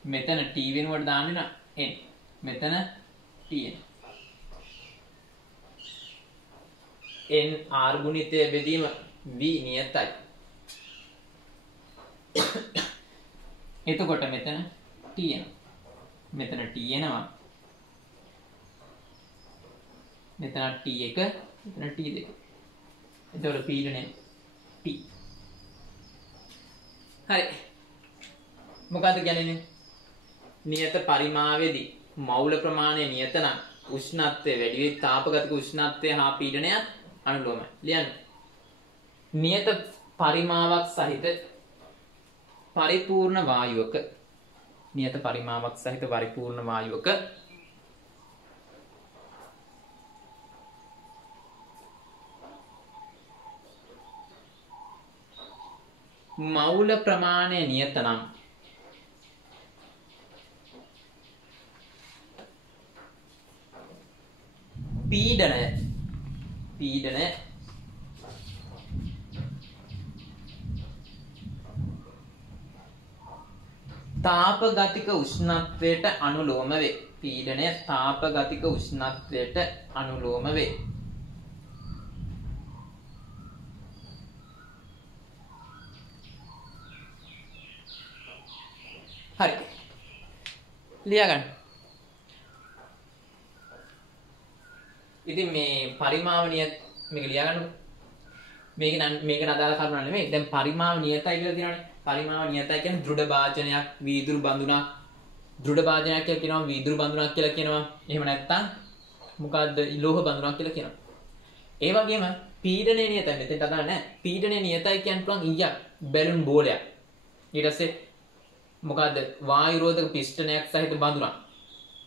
මෙතන T වෙනුවට දාන්න නම් n. මෙතන Tn. n r ගුණිතය බෙදීම v නියතයි. එතකොට මෙතන T එනවා. මෙතන T එනවා. මෙතන T1 මෙතන T2. එතකොට පීඩනය P. හරි. මොකද්ද කියන්නේ? නියත පරිමාවේදී මවුල ප්‍රමාණය නියත නම් උෂ්ණත්වය වැඩි වෙයි තාපගතික උෂ්ණත්වය හා පීඩනය අනුලෝමයි. ලියන්න. නියත පරිමාවක් සහිත පරිපූර්ණ වායුවක නියත පරිමාවක් සහිත පරිපූර්ණ වායුවක මවුල ප්‍රමාණය නියත නම් පීඩනය තාපගතික උෂ්ණත්වයට අනුලෝම වේ. පීඩනය තාපගතික උෂ්ණත්වයට අනුලෝම වේ. හරි. ලියා ගන්න. ඉතින් මේ පරිමාව නියත මේක ලියා ගන්නකො. මේක නදාල කරුණා නෙමෙයි. දැන් පරිමාව නියතයි කියලා තියෙනවානේ. පරිමාව නියතයි කියන්නේ දෘඩ භාජනයක්, වීදුරු බඳුනක්. දෘඩ භාජනයක් කියලා කියනවා, වීදුරු බඳුනක් කියලා කියනවා. එහෙම නැත්නම් මොකද්ද? ලෝහ බඳුනක් කියලා කියනවා. ඒ වගේම පීඩනය නියතයි. මෙතෙන්ට අදාළ නැහැ. පීඩනය නියතයි කියන්න පුළුවන් ඊයක් බැලුන් බෝලයක්. ඊට පස්සේ මොකද්ද? වායු රෝධක පිස්ටනයක් සහිත බඳුනක්.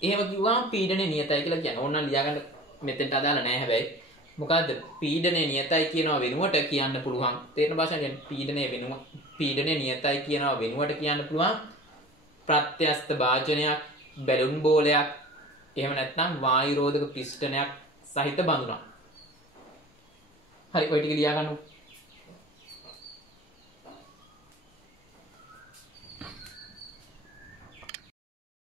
එහෙම කිව්වම පීඩනය නියතයි කියලා කියනවා. ඕනනම් ලියා ගන්න. මෙතෙන්ට අදාළ නැහැ හැබැයි. මොකද්ද? පීඩනය නියතයි කියනවා වෙනුවට කියන්න පුළුවන්. තේරෙන භාෂාවෙන් පීඩනය නියතයි කියනවා වෙනුවට කියන්න පුළුවන් ප්‍රත්‍යස්ත භාජනයක්, බැලුන් බෝලයක්, එහෙම නැත්නම් වායු රෝධක පිස්ටනයක් සහිත බඳුනක්. හරි ඔය ටික ලියා ගන්නකො.